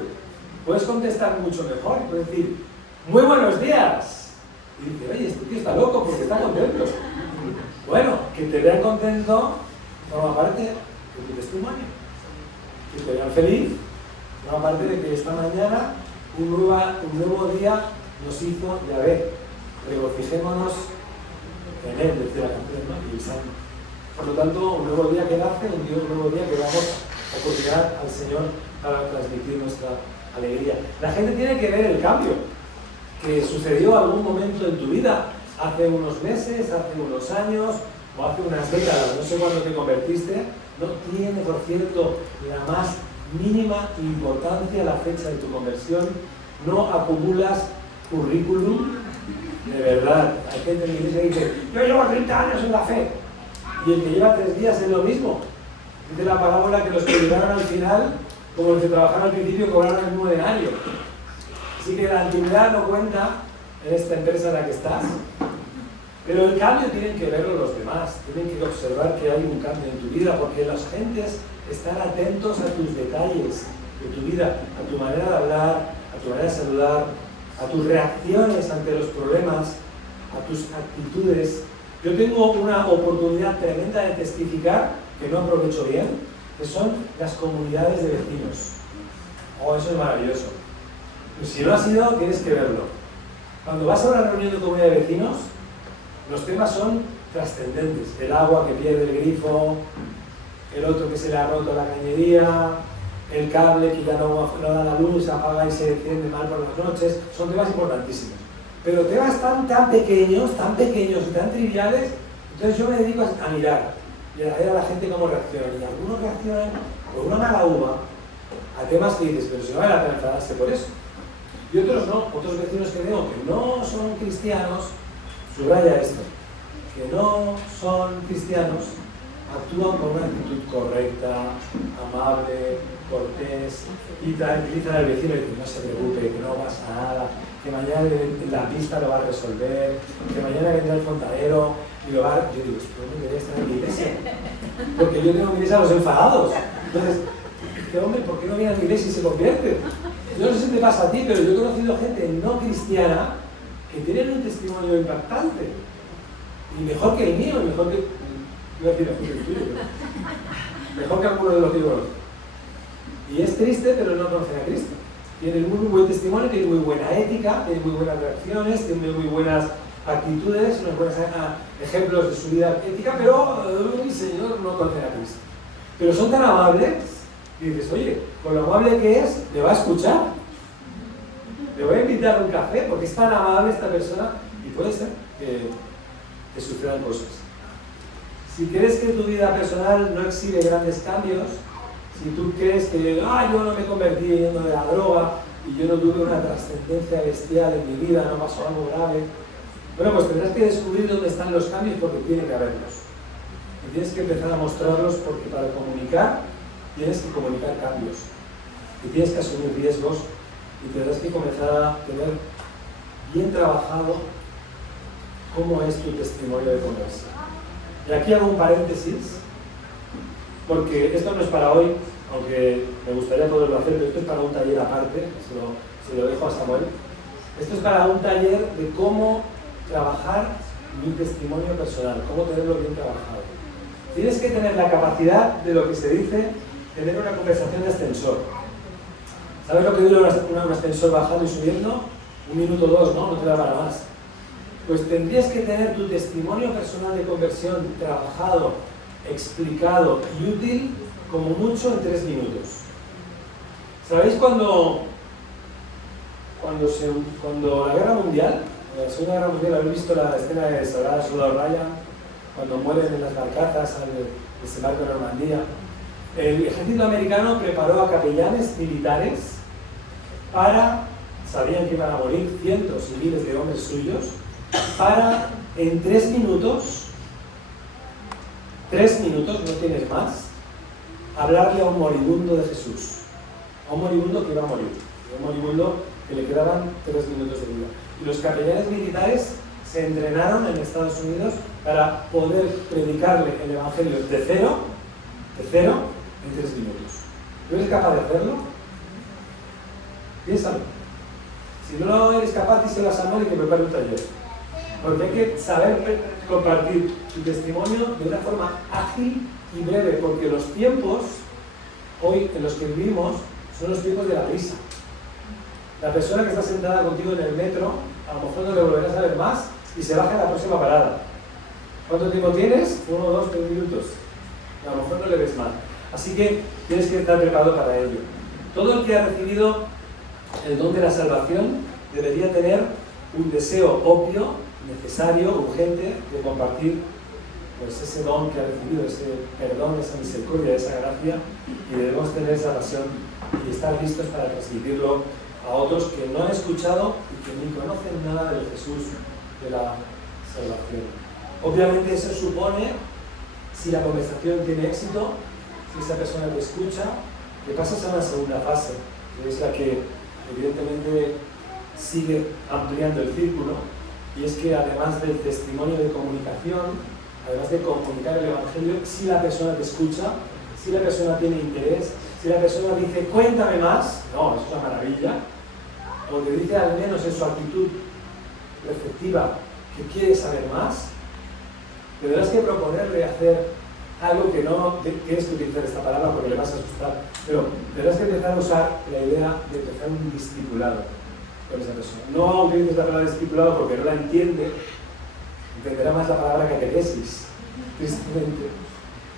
Puedes contestar mucho mejor. Puedes decir, muy buenos días. Y dices, oye, este tío está loco porque está contento. Bueno, que te vean contento forma parte de tu testimonio. Que te vean feliz forma parte de que esta mañana un nuevo día nos hizo Yahvé. Regocijémonos en él, desde la canción, ¿no? Y el Salmo. Por lo tanto, un nuevo día que nace, un nuevo día que vamos a oportunidad al Señor para transmitir nuestra alegría. La gente tiene que ver el cambio que sucedió algún momento en tu vida, hace unos meses, hace unos años o hace unas décadas, no sé cuándo te convertiste. No tiene, por cierto, la más mínima importancia la fecha de tu conversión. No acumulas currículum. De verdad, hay gente en mi iglesia que dice, yo llevo 30 años en la fe. Y el que lleva 3 días es lo mismo. Dice la parábola que los que llegaron al final, como los que trabajaron al principio, cobraron el mismo denario. Así que la antigüedad no cuenta en esta empresa en la que estás. Pero el cambio tienen que verlo los demás. Tienen que observar que hay un cambio en tu vida, porque las gentes están atentos a tus detalles de tu vida, a tu manera de hablar, a tu manera de saludar, a tus reacciones ante los problemas, a tus actitudes. Yo tengo una oportunidad tremenda de testificar, que no aprovecho bien, que son las comunidades de vecinos. Oh, eso es maravilloso. Y si no has ido, tienes que verlo. Cuando vas a una reunión de comunidad de vecinos, los temas son trascendentes. El agua que pierde el grifo, el otro que se le ha roto la cañería, el cable que ya no da la luz, se apaga y se enciende mal por las noches. Son temas importantísimos. Pero temas tan pequeños y tan triviales, entonces yo me dedico a mirar y a ver a la gente cómo reacciona. Y algunos reaccionan con una mala uva a temas que dices, pero si no vale la pena enfadarse por eso. Y otros no, otros vecinos que veo que no son cristianos, subraya esto, que no son cristianos, actúan con una actitud correcta, amable, cortés, y tranquilizan al vecino y dicen, no se preocupe, que no pasa nada, que mañana la pista lo va a resolver, que mañana vendrá el fontanero y lo va a... Yo digo, ¿pero no quería estar en mi iglesia? Porque yo tengo mi iglesia a los enfadados. Entonces, este hombre, ¿por qué no viene a mi iglesia y se convierte? Yo no sé si te pasa a ti, pero yo he conocido gente no cristiana que tienen un testimonio impactante. Y mejor que el mío, mejor que... Iba a decir mejor que el tuyo, pero... Mejor que alguno de los que yo conozco. Y es triste, pero no conocen a Cristo. Tienen muy buen testimonio, tienen muy buena ética, tienen muy buenas reacciones, tienen muy buenas actitudes, unos buenos ejemplos de su vida ética, pero mi Señor no conocen a Cristo. Pero son tan amables, y dices, oye, con lo amable que es, me va a escuchar. Le voy a invitar a un café, porque es tan amable esta persona, y puede ser que sucedan cosas. Si crees que tu vida personal no exhibe grandes cambios, si tú crees que yo no me convertí yendo de la droga y yo no tuve una trascendencia bestial en mi vida, no pasó algo grave, bueno, pues tendrás que descubrir dónde están los cambios porque tiene que haberlos. Y tienes que empezar a mostrarlos porque para comunicar, tienes que comunicar cambios. Y tienes que asumir riesgos y tendrás que comenzar a tener bien trabajado cómo es tu testimonio de conversión. Y aquí hago un paréntesis, porque esto no es para hoy, aunque me gustaría poderlo hacer, pero esto es para un taller aparte, se lo dejo a Samuel. Esto es para un taller de cómo trabajar mi testimonio personal, cómo tenerlo bien trabajado. Tienes que tener la capacidad de lo que se dice, tener una conversación de ascensor. ¿Sabes lo que dura un ascensor bajando y subiendo? 1 minuto o 2, ¿no? No te da para más. pues tendrías que tener tu testimonio personal de conversión trabajado, explicado y útil como mucho en 3 minutos. ¿Sabéis cuando la Guerra Mundial, la Segunda Guerra Mundial, habéis visto la escena de Sagrada Soldado Ryan, cuando mueren en las barcazas al desembarco de Normandía? El ejército americano preparó a capellanes militares sabían que iban a morir cientos y miles de hombres suyos, para en 3 minutos, no tienes más, hablarle a un moribundo de Jesús, a un moribundo que iba a morir, a un moribundo que le quedaban 3 minutos de vida. Y los capellanes militares se entrenaron en Estados Unidos para poder predicarle el Evangelio de cero en 3 minutos. ¿Tú eres capaz de hacerlo? Piénsalo. Si no eres capaz, díselo a Samuel y que prepare un taller. Porque hay que saber compartir tu testimonio de una forma ágil y breve, porque los tiempos hoy en los que vivimos son los tiempos de la prisa. La persona que está sentada contigo en el metro, a lo mejor no le volverás a ver más y se baja en la próxima parada. ¿Cuánto tiempo tienes? 1, 2, 3 minutos. A lo mejor no le ves más. Así que tienes que estar preparado para ello. Todo el que ha recibido el don de la salvación debería tener un deseo obvio, necesario, urgente, de compartir pues, ese don que ha recibido, ese perdón, esa misericordia, esa gracia, y debemos tener esa pasión y estar listos para transmitirlo a otros que no han escuchado y que ni conocen nada del Jesús de la salvación. Obviamente eso supone, si la conversación tiene éxito, si esa persona te escucha, que pasas a una segunda fase, que es la que evidentemente sigue ampliando el círculo, y es que además del testimonio de comunicación, además de comunicar el Evangelio, si la persona te escucha, si la persona tiene interés, si la persona dice, cuéntame más, no, eso es una maravilla, o te dice al menos en su actitud receptiva que quiere saber más, tendrás que proponerle hacer algo que no tienes que utilizar esta palabra porque le vas a asustar, pero tendrás que empezar a usar la idea de empezar un discipulado con esa persona. No utilices la palabra discipulado porque no la entiende, entenderá más la palabra catequesis, tristemente.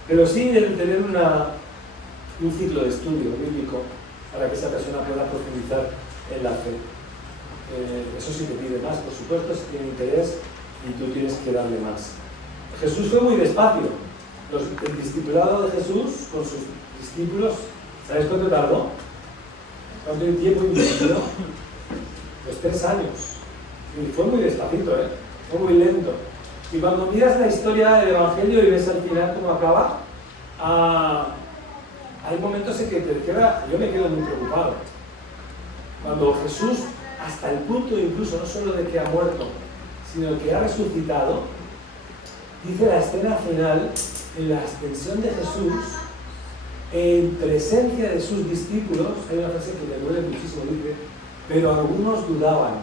Pero sí el tener un ciclo de estudio bíblico para que esa persona pueda profundizar en la fe. Eso sí te pide más, por supuesto, si tiene interés y tú tienes que darle más. Jesús fue muy despacio. El discipulado de Jesús con sus discípulos, ¿sabes cuánto tardó? ¿Cuánto tiempo invirtió? Pues 3 años. Y fue muy despacito, fue muy lento. Y cuando miras la historia del Evangelio y ves al final cómo acaba, hay momentos en que yo me quedo muy preocupado. Cuando Jesús, hasta el punto incluso no solo de que ha muerto, sino que ha resucitado, dice la escena final, en la ascensión de Jesús, en presencia de sus discípulos, hay una frase que me duele muchísimo, dice, pero algunos dudaban.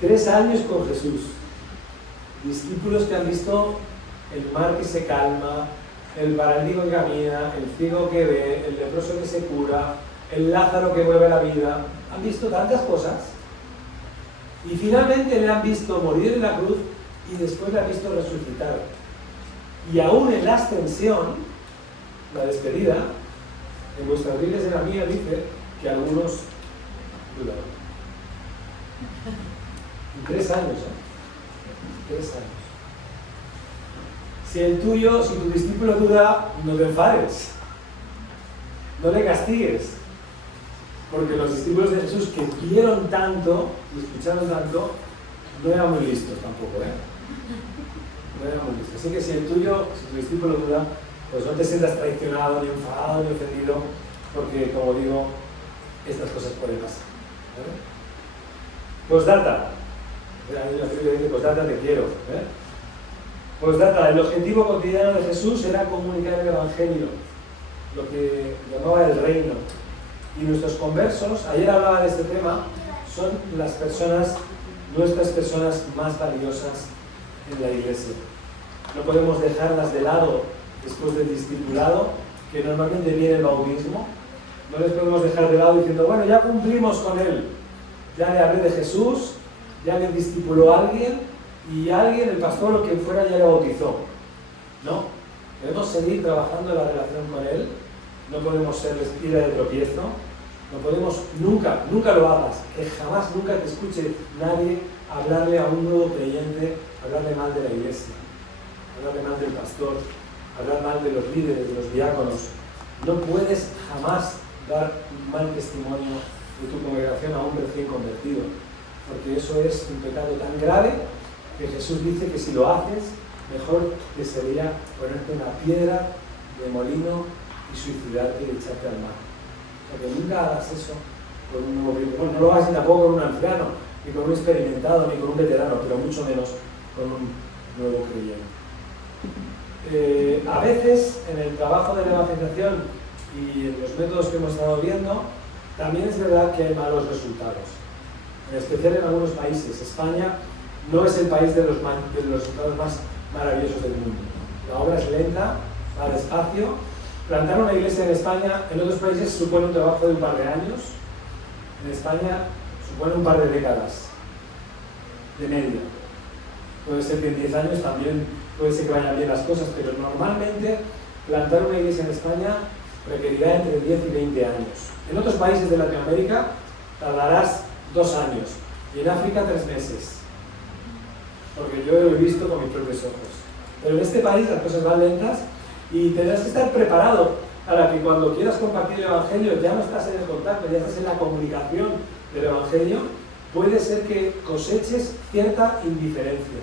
3 años con Jesús, discípulos que han visto el mar que se calma, el paralítico que camina, el ciego que ve, el leproso que se cura, el Lázaro que vuelve a la vida, han visto tantas cosas y finalmente le han visto morir en la cruz y después le han visto resucitar. Y aún en la ascensión, la despedida, en vuestras Biblias y en la mía dice que algunos dudaron. 3 años, 3 años. Si tu discípulo duda, no te enfades, no le castigues, porque los discípulos de Jesús que vieron tanto y escucharon tanto, no eran muy listos tampoco, no eran muy listos. Así que si tu discípulo duda, pues no te sientas traicionado, ni enfadado, ni ofendido, porque como digo, estas cosas pueden pasar. Postdata. La Biblia dice, postdata te quiero. Postdata, el objetivo cotidiano de Jesús era comunicar el Evangelio, lo que llamaba el reino. Y nuestros conversos, ayer hablaba de este tema, son nuestras personas más valiosas en la iglesia. No podemos dejarlas de lado después del discipulado, que normalmente viene el bautismo. No les podemos dejar de lado diciendo, bueno, ya cumplimos con él. Ya le hablé de Jesús, ya le discipuló a alguien y alguien, el pastor o quien fuera, ya le bautizó. No, debemos seguir trabajando en la relación con Él, no podemos ser piedra de tropiezo, no podemos, nunca lo hagas, que jamás, nunca te escuche nadie hablarle a un nuevo creyente, hablarle mal de la iglesia, hablarle mal del pastor, hablar mal de los líderes, de los diáconos. No puedes jamás dar un mal testimonio de tu congregación a un recién convertido, porque eso es un pecado tan grave que Jesús dice que si lo haces, mejor te sería ponerte una piedra de molino y suicidarte y echarte al mar. Porque nunca hagas eso con un nuevo creyente. Bueno, no lo hagas ni tampoco con un anciano, ni con un experimentado, ni con un veterano, pero mucho menos con un nuevo creyente. A veces, en el trabajo de la evangelización y en los métodos que hemos estado viendo, también es verdad que hay malos resultados, en especial en algunos países. España no es el país de los resultados más maravillosos del mundo. La obra es lenta, va despacio. Plantar una iglesia en España, en otros países supone un trabajo de un par de años. En España supone un par de décadas de media. Puede ser que en 10 años también puede ser que vayan bien las cosas, pero normalmente plantar una iglesia en España requerirá entre 10 y 20 años. En otros países de Latinoamérica tardarás 2 años y en África 3 meses, porque yo lo he visto con mis propios ojos. Pero en este país las cosas van lentas y tendrás que estar preparado para que cuando quieras compartir el Evangelio, ya no estás en el contacto, ya estás en la comunicación del Evangelio, puede ser que coseches cierta indiferencia.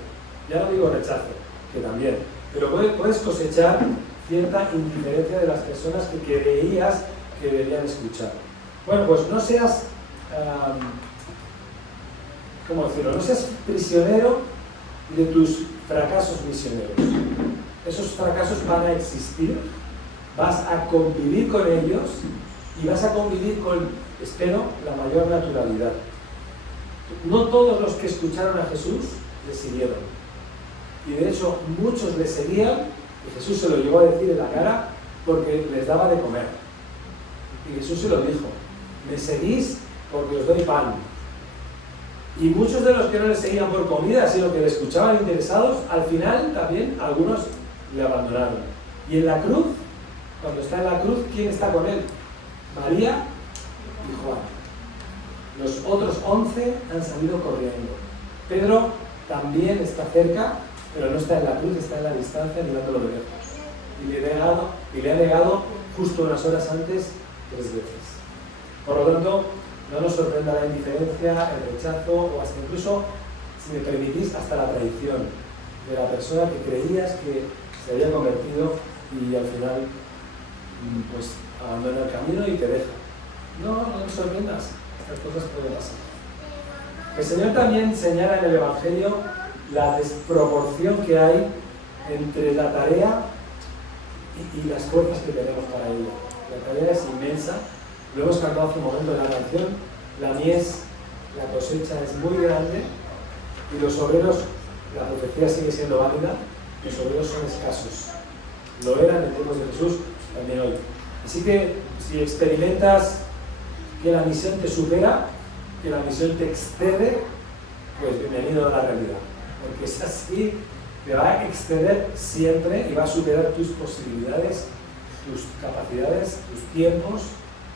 Ya no digo rechazo, que también, pero puedes cosechar cierta indiferencia de las personas que creías que deberían escuchar. Bueno, pues no seas, ¿cómo decirlo? No seas prisionero de tus fracasos misioneros. Esos fracasos van a existir, vas a convivir con ellos y vas a convivir con, espero, la mayor naturalidad. No todos los que escucharon a Jesús le siguieron. Y de hecho, muchos le seguían, y Jesús se lo llegó a decir en la cara, porque les daba de comer. Y Jesús se lo dijo: me seguís porque os doy pan. Y muchos de los que no le seguían por comida, sino que le escuchaban interesados, al final también algunos le abandonaron. Y en la cruz, cuando está en la cruz, ¿quién está con él? María y Juan. Los otros 11 han salido corriendo. Pedro también está cerca, pero no está en la cruz, está en la distancia mirándolo de lejos. Y le ha negado justo unas horas antes 3 veces. Por lo tanto, no nos sorprenda la indiferencia, el rechazo o hasta incluso, si me permitís, hasta la traición de la persona que creías que se había convertido y al final pues abandona el camino y te deja. No te sorprendas, estas cosas pueden pasar. El Señor también señala en el Evangelio la desproporción que hay entre la tarea y las fuerzas que tenemos para ella. La tarea es inmensa. Lo hemos cantado hace un momento en la canción. La mies, la cosecha es muy grande y los obreros, la profecía sigue siendo válida, los obreros son escasos. Lo eran en tiempos de Jesús, también hoy. Así que si experimentas que la misión te supera, que la misión te excede, pues bienvenido a la realidad. Porque es así, te va a exceder siempre y va a superar tus posibilidades, tus capacidades, tus tiempos,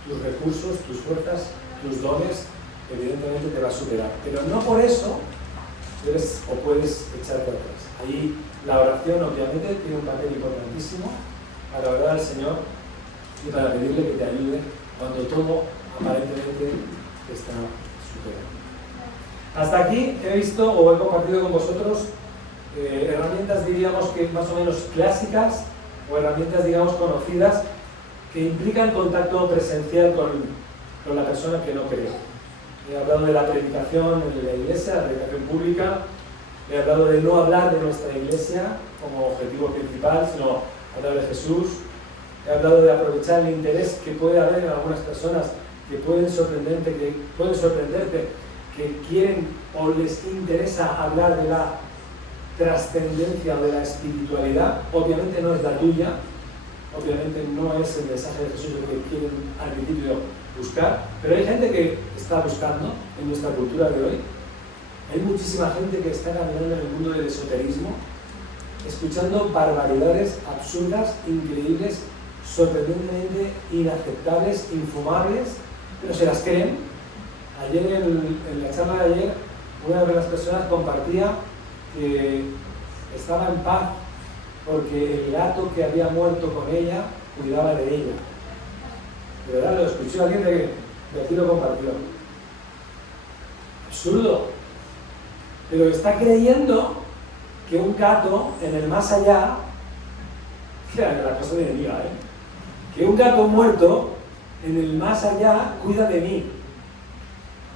tus recursos, tus fuerzas, tus dones, evidentemente te va a superar. Pero no por eso puedes echarte atrás. Ahí la oración obviamente tiene un papel importantísimo para orar al Señor y para pedirle que te ayude cuando todo aparentemente te está superando. Hasta aquí he visto o he compartido con vosotros herramientas, diríamos que más o menos clásicas o herramientas, digamos, conocidas que implican contacto presencial con la persona que no cree. He hablado de la predicación en la iglesia, la predicación pública. He hablado de no hablar de nuestra iglesia como objetivo principal, sino hablar de Jesús. He hablado de aprovechar el interés que puede haber en algunas personas que pueden sorprenderte, que quieren o les interesa hablar de la trascendencia o de la espiritualidad. Obviamente no es la tuya, obviamente no es el mensaje de Jesús el que quieren al principio buscar, pero hay gente que está buscando en nuestra cultura de hoy Hay muchísima gente que está caminando en el mundo del esoterismo, escuchando barbaridades absurdas, increíbles, sorprendentemente inaceptables, infumables, pero se las creen. Ayer, en la charla de ayer, una de las personas compartía que estaba en paz porque el gato que había muerto con ella cuidaba de ella. De verdad, lo escuché a alguien de aquí lo compartió. Absurdo. Pero está creyendo que un gato en el más allá, claro, la cosa de enemiga, que un gato muerto en el más allá cuida de mí.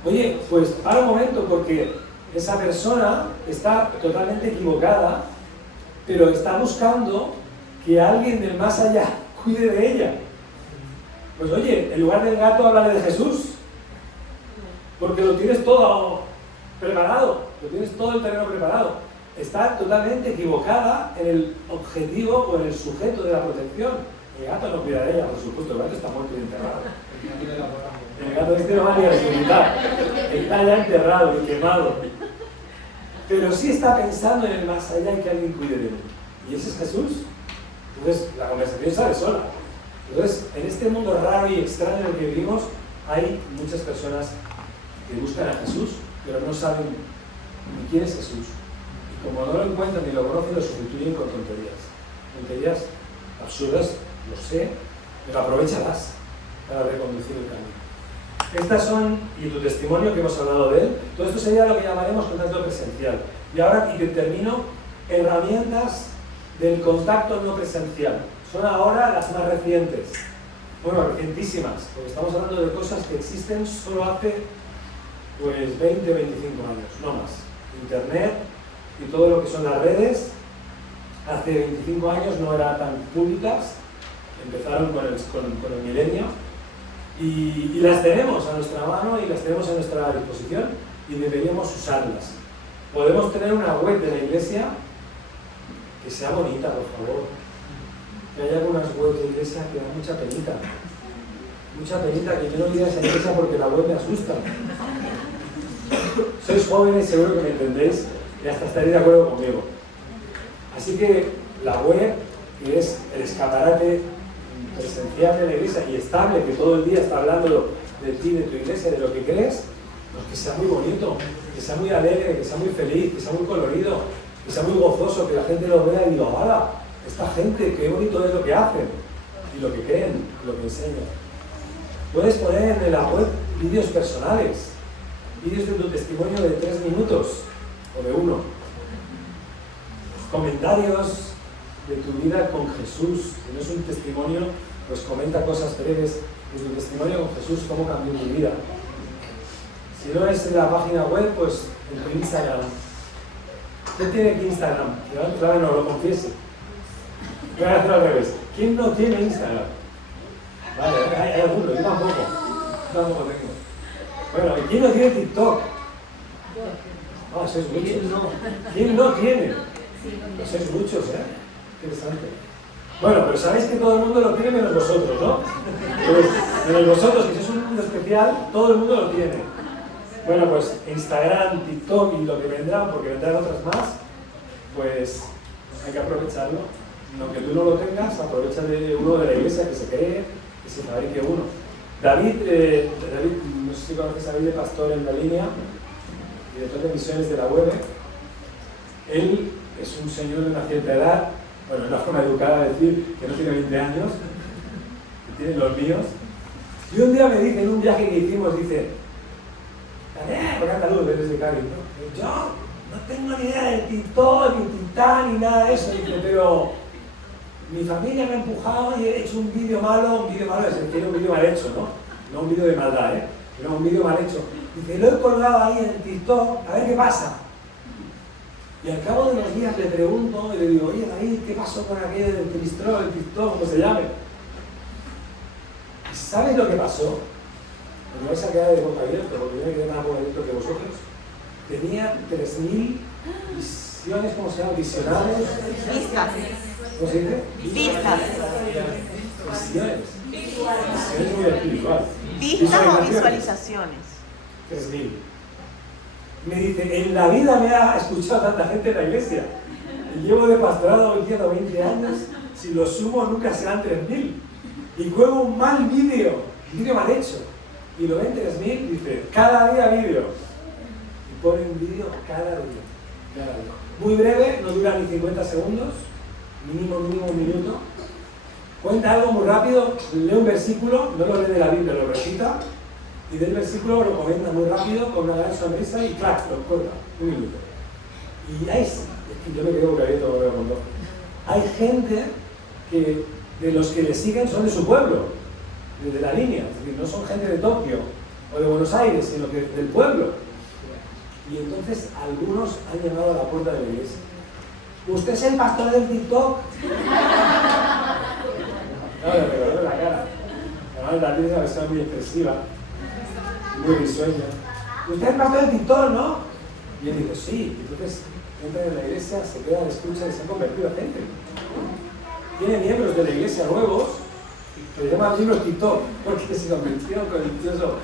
Oye, pues para un momento, porque esa persona está totalmente equivocada, pero está buscando que alguien del más allá cuide de ella. Pues oye, en lugar del gato, háblale de Jesús, porque lo tienes todo preparado, lo tienes todo el terreno preparado. Está totalmente equivocada en el objetivo o en el sujeto de la protección. El gato no cuida de ella, por supuesto, el gato está muerto y enterrado. El gato este no va ni a resucitar, está ya enterrado y quemado. Pero sí está pensando en el más allá y que alguien cuide de él. Y ese es Jesús. Entonces la conversación sale sola. Entonces, en este mundo raro y extraño en el que vivimos, hay muchas personas que buscan a Jesús, pero no saben ni quién es Jesús. Y como no lo encuentran ni lo conocen, lo sustituyen con tonterías. Tonterías absurdas, lo sé, pero aprovéchalas para reconducir el camino. Estas son, y tu testimonio que hemos hablado de él, todo esto sería lo que llamaremos contacto presencial. Y ahora, y que termino, herramientas del contacto no presencial. Son ahora las más recientes. Bueno, recientísimas, porque estamos hablando de cosas que existen solo hace pues 20, 25 años, no más. Internet y todo lo que son las redes, hace 25 años no eran tan públicas, empezaron con el milenio, y las tenemos a nuestra mano y las tenemos a nuestra disposición y deberíamos usarlas. Podemos tener una web de la iglesia que sea bonita, por favor. Que haya algunas webs de iglesia que dan mucha penita. Mucha penita, que yo no diga esa iglesia porque la web me asusta. Sois jóvenes, seguro que me entendéis y hasta estaréis de acuerdo conmigo. Así que la web, que es el escaparate presencial de la iglesia y estable, que todo el día está hablando de ti, de tu iglesia, de lo que crees, pues que sea muy bonito, que sea muy alegre, que sea muy feliz, que sea muy colorido, que sea muy gozoso, que la gente lo vea y diga, ¡hala! Esta gente, qué bonito es lo que hacen, y lo que creen, lo que enseñan. Puedes poner en la web vídeos personales, vídeos de tu testimonio de 3 minutos, o de 1. Comentarios de tu vida con Jesús. Si no es un testimonio, pues comenta cosas breves de tu testimonio con Jesús, cómo cambió tu vida. Si no es en la página web, pues en tu Instagram. ¿Quién tiene aquí Instagram? Claro, no lo confiese. Voy a hacer al revés. ¿Quién no tiene Instagram? Vale, hay algunos, yo tampoco. Yo tampoco tengo. Bueno, ¿y quién no tiene TikTok? Ah, sois muchos. ¿Quién no tiene? Pues sois muchos, Interesante. Bueno, pero sabéis que todo el mundo lo tiene menos vosotros, ¿no? Pues, menos vosotros, que sois un mundo especial, todo el mundo lo tiene. Bueno, pues Instagram, TikTok y lo que vendrán, porque vendrán otras más, pues hay que aprovecharlo. Aunque tú no lo tengas, aprovecha de uno de la iglesia que se cree, que se fabrique uno. David, no sé si conoces a David, de pastor en la línea, director de misiones de la web. Él es un señor de una cierta edad, bueno, es una forma educada de decir que no tiene 20 años, que tiene los míos. Y un día me dice, en un viaje que hicimos, dice, porque anda luz, eres de Cádiz, ¿no? Yo no tengo ni idea del TikTok, ni Titán, ni nada de eso, dice, pero mi familia me ha empujado y he hecho un vídeo malo, es decir, un vídeo mal hecho, ¿no? No un vídeo de maldad, sino un vídeo mal hecho. Dice, lo he colgado ahí en TikTok, a ver qué pasa. Y al cabo de unos días le pregunto y le digo, oye David, ¿qué pasó con aquello del Cristrol, el TikTok, como se llame? ¿Sabes lo que pasó? Me vais a quedar de boca abierta, porque yo me quedé más boca abierto que vosotros. Tenía 3.000 visiones, ¿cómo se llama? Visionarios. Vistas. ¿Cómo se dice? Vistas. Visiones. Visiones muy espiritual. Vistas o visualizaciones. 3.000. Me dice, en la vida me ha escuchado tanta gente en la iglesia. Y llevo de pastorado hoy 20 años, si lo sumo nunca serán 3.000. Y juego un mal vídeo mal hecho. Y lo ven 3.000, dice, cada día vídeo. Y pone un vídeo cada día. Muy breve, no dura ni 50 segundos, mínimo un minuto. Cuenta algo muy rápido, lee un versículo, no lo lee de la Biblia, lo recita, y del versículo lo comenta muy rápido, con una gran sonrisa y clac, lo corta, un minuto. Y hay, yo me quedo abierto con lo contó. Hay gente que de los que le siguen son de su pueblo, de la línea, es decir, no son gente de Tokio o de Buenos Aires, sino que del pueblo. Y entonces algunos han llamado a la puerta de la iglesia. ¿Usted es el pastor del TikTok? No, le regaló la cara. Además, la tiene una versión muy expresiva, muy risueña. ¿Usted es el pastor del TikTok, no? Y él dice, sí. Y entonces entra en la iglesia, se queda, escucha y se han convertido a gente. Tiene miembros de la iglesia nuevos que le llaman libros TikTok, porque se convirtieron con el dichoso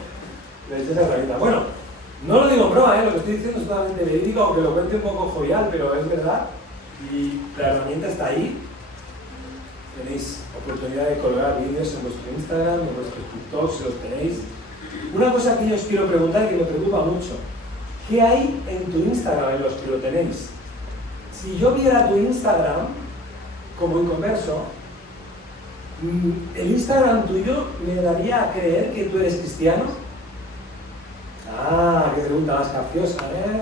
herramienta. Bueno, no lo digo en broma, lo que estoy diciendo es totalmente verídico, aunque lo cuente un poco jovial, pero es verdad. Y la herramienta está ahí. Tenéis oportunidad de colgar vídeos en vuestro Instagram, en vuestro TikTok, si los tenéis. Una cosa que yo os quiero preguntar y que me preocupa mucho. ¿Qué hay en tu Instagram, en los que lo tenéis? Si yo viera tu Instagram como inconverso, el Instagram tuyo me daría a creer que tú eres cristiano. Ah, qué pregunta más capciosa, ¿eh?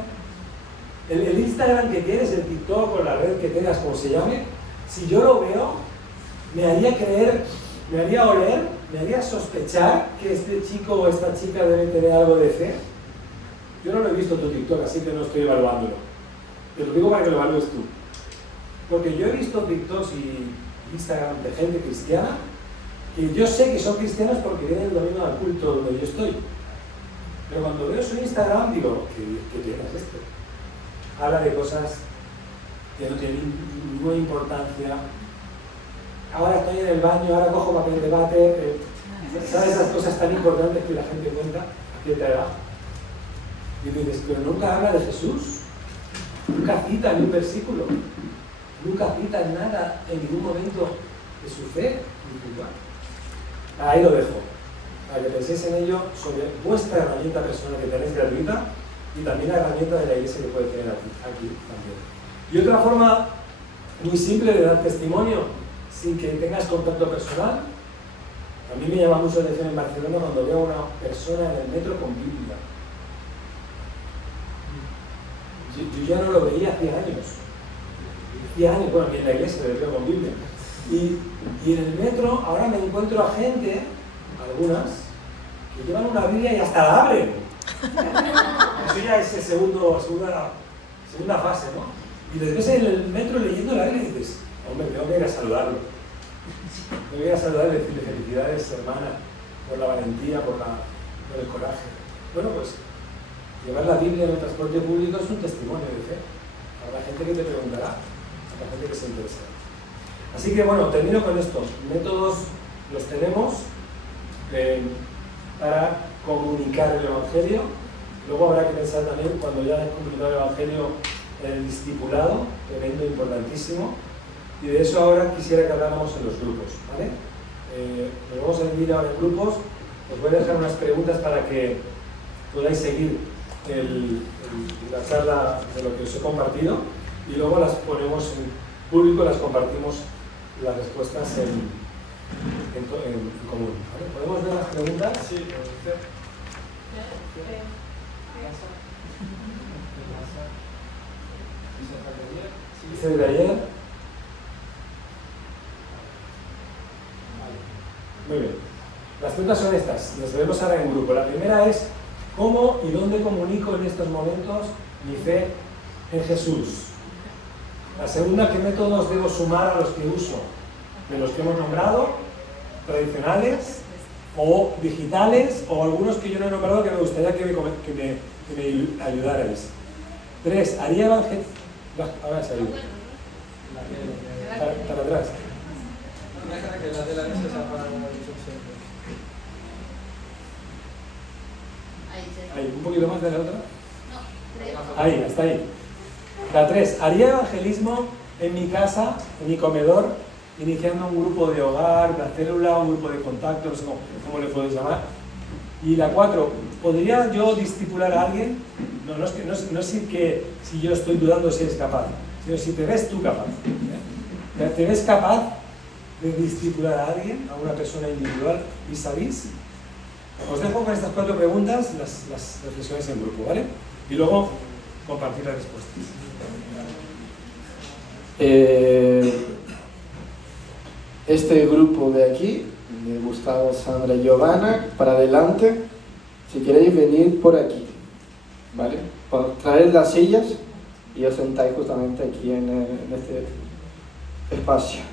El Instagram que tienes, el TikTok o la red que tengas, como se llame, si yo lo veo, me haría creer, me haría oler, me haría sospechar que este chico o esta chica debe tener algo de fe. Yo no lo he visto tu TikTok, así que no estoy evaluándolo. Te lo digo para que lo evalúes tú. Porque yo he visto TikToks y Instagram de gente cristiana que yo sé que son cristianos porque vienen el domingo al culto donde yo estoy. Pero cuando veo su Instagram digo, ¿qué tienes esto? Habla de cosas que no tienen ninguna importancia. Ahora estoy en el baño, ahora cojo papel de váter. ¿Sabes esas cosas tan importantes que la gente cuenta a cierta edad? Y dices, pero nunca habla de Jesús. Nunca cita ni un versículo. Nunca cita nada en ningún momento de su fe. Ahí lo dejo. Para que penséis en ello sobre vuestra herramienta personal que tenéis gratuita y también la herramienta de la iglesia que puede tener aquí también. Y otra forma muy simple de dar testimonio sin que tengas contacto personal. A mí me llama mucho la atención en Barcelona cuando veo a una persona en el metro con Biblia. Yo ya no lo veía hacía años. Bueno, ni en la iglesia lo veo con Biblia. Y en el metro ahora me encuentro a gente, algunas, que llevan una Biblia y hasta la abren. Eso ya es segunda fase, ¿no? Y les ves en el metro leyendo la Biblia y dices, hombre, tengo que ir a saludarlo. Tengo que ir a saludarle y decirle felicidades, hermana, por la valentía, por el coraje. Bueno, pues llevar la Biblia en el transporte público es un testimonio de fe. Habrá gente que te preguntará, habrá gente que se interesa. Así que bueno, termino con esto. Métodos los tenemos para comunicar el Evangelio. Luego habrá que pensar también, cuando ya hayas completado el Evangelio, en el discipulado, evento importantísimo. Y de eso ahora quisiera que habláramos en los grupos, ¿vale? Nos vamos a dividir ahora en grupos. Os voy a dejar unas preguntas para que podáis seguir la charla de lo que os he compartido y luego las ponemos en público, las compartimos las respuestas en común, ¿vale? ¿Podemos ver las preguntas? Sí, puede ¿Dice de ayer? Muy bien. Las preguntas son estas, las veremos ahora en grupo. La primera es, ¿cómo y dónde comunico en estos momentos mi fe en Jesús? La segunda, ¿qué métodos debo sumar a los que uso? De los que hemos nombrado, tradicionales o digitales, o algunos que yo no he nombrado que me gustaría que me ayudarais. 3, ¿haría evangelio? Ahora se ha ido. Para atrás. Deja que la tela no se apague como he dicho siempre. Ahí, un poquito más de la otra. Ahí, hasta ahí. La 3. Haría evangelismo en mi casa, en mi comedor, iniciando un grupo de hogar, una célula, un grupo de contacto, no sé cómo le puedes llamar. Y la 4. ¿Podría yo discipular a alguien? No es que si yo estoy dudando si eres capaz, sino si te ves tú capaz. ¿Te ves capaz de discipular a alguien, a una persona individual, y sabéis? Os dejo con estas 4 preguntas las reflexiones en grupo, ¿vale? Y luego compartir las respuestas. Este grupo de aquí, de Gustavo, Sandra y Giovanna, para adelante, si queréis venir por aquí, ¿vale? Traed las sillas y os sentáis justamente aquí en este espacio.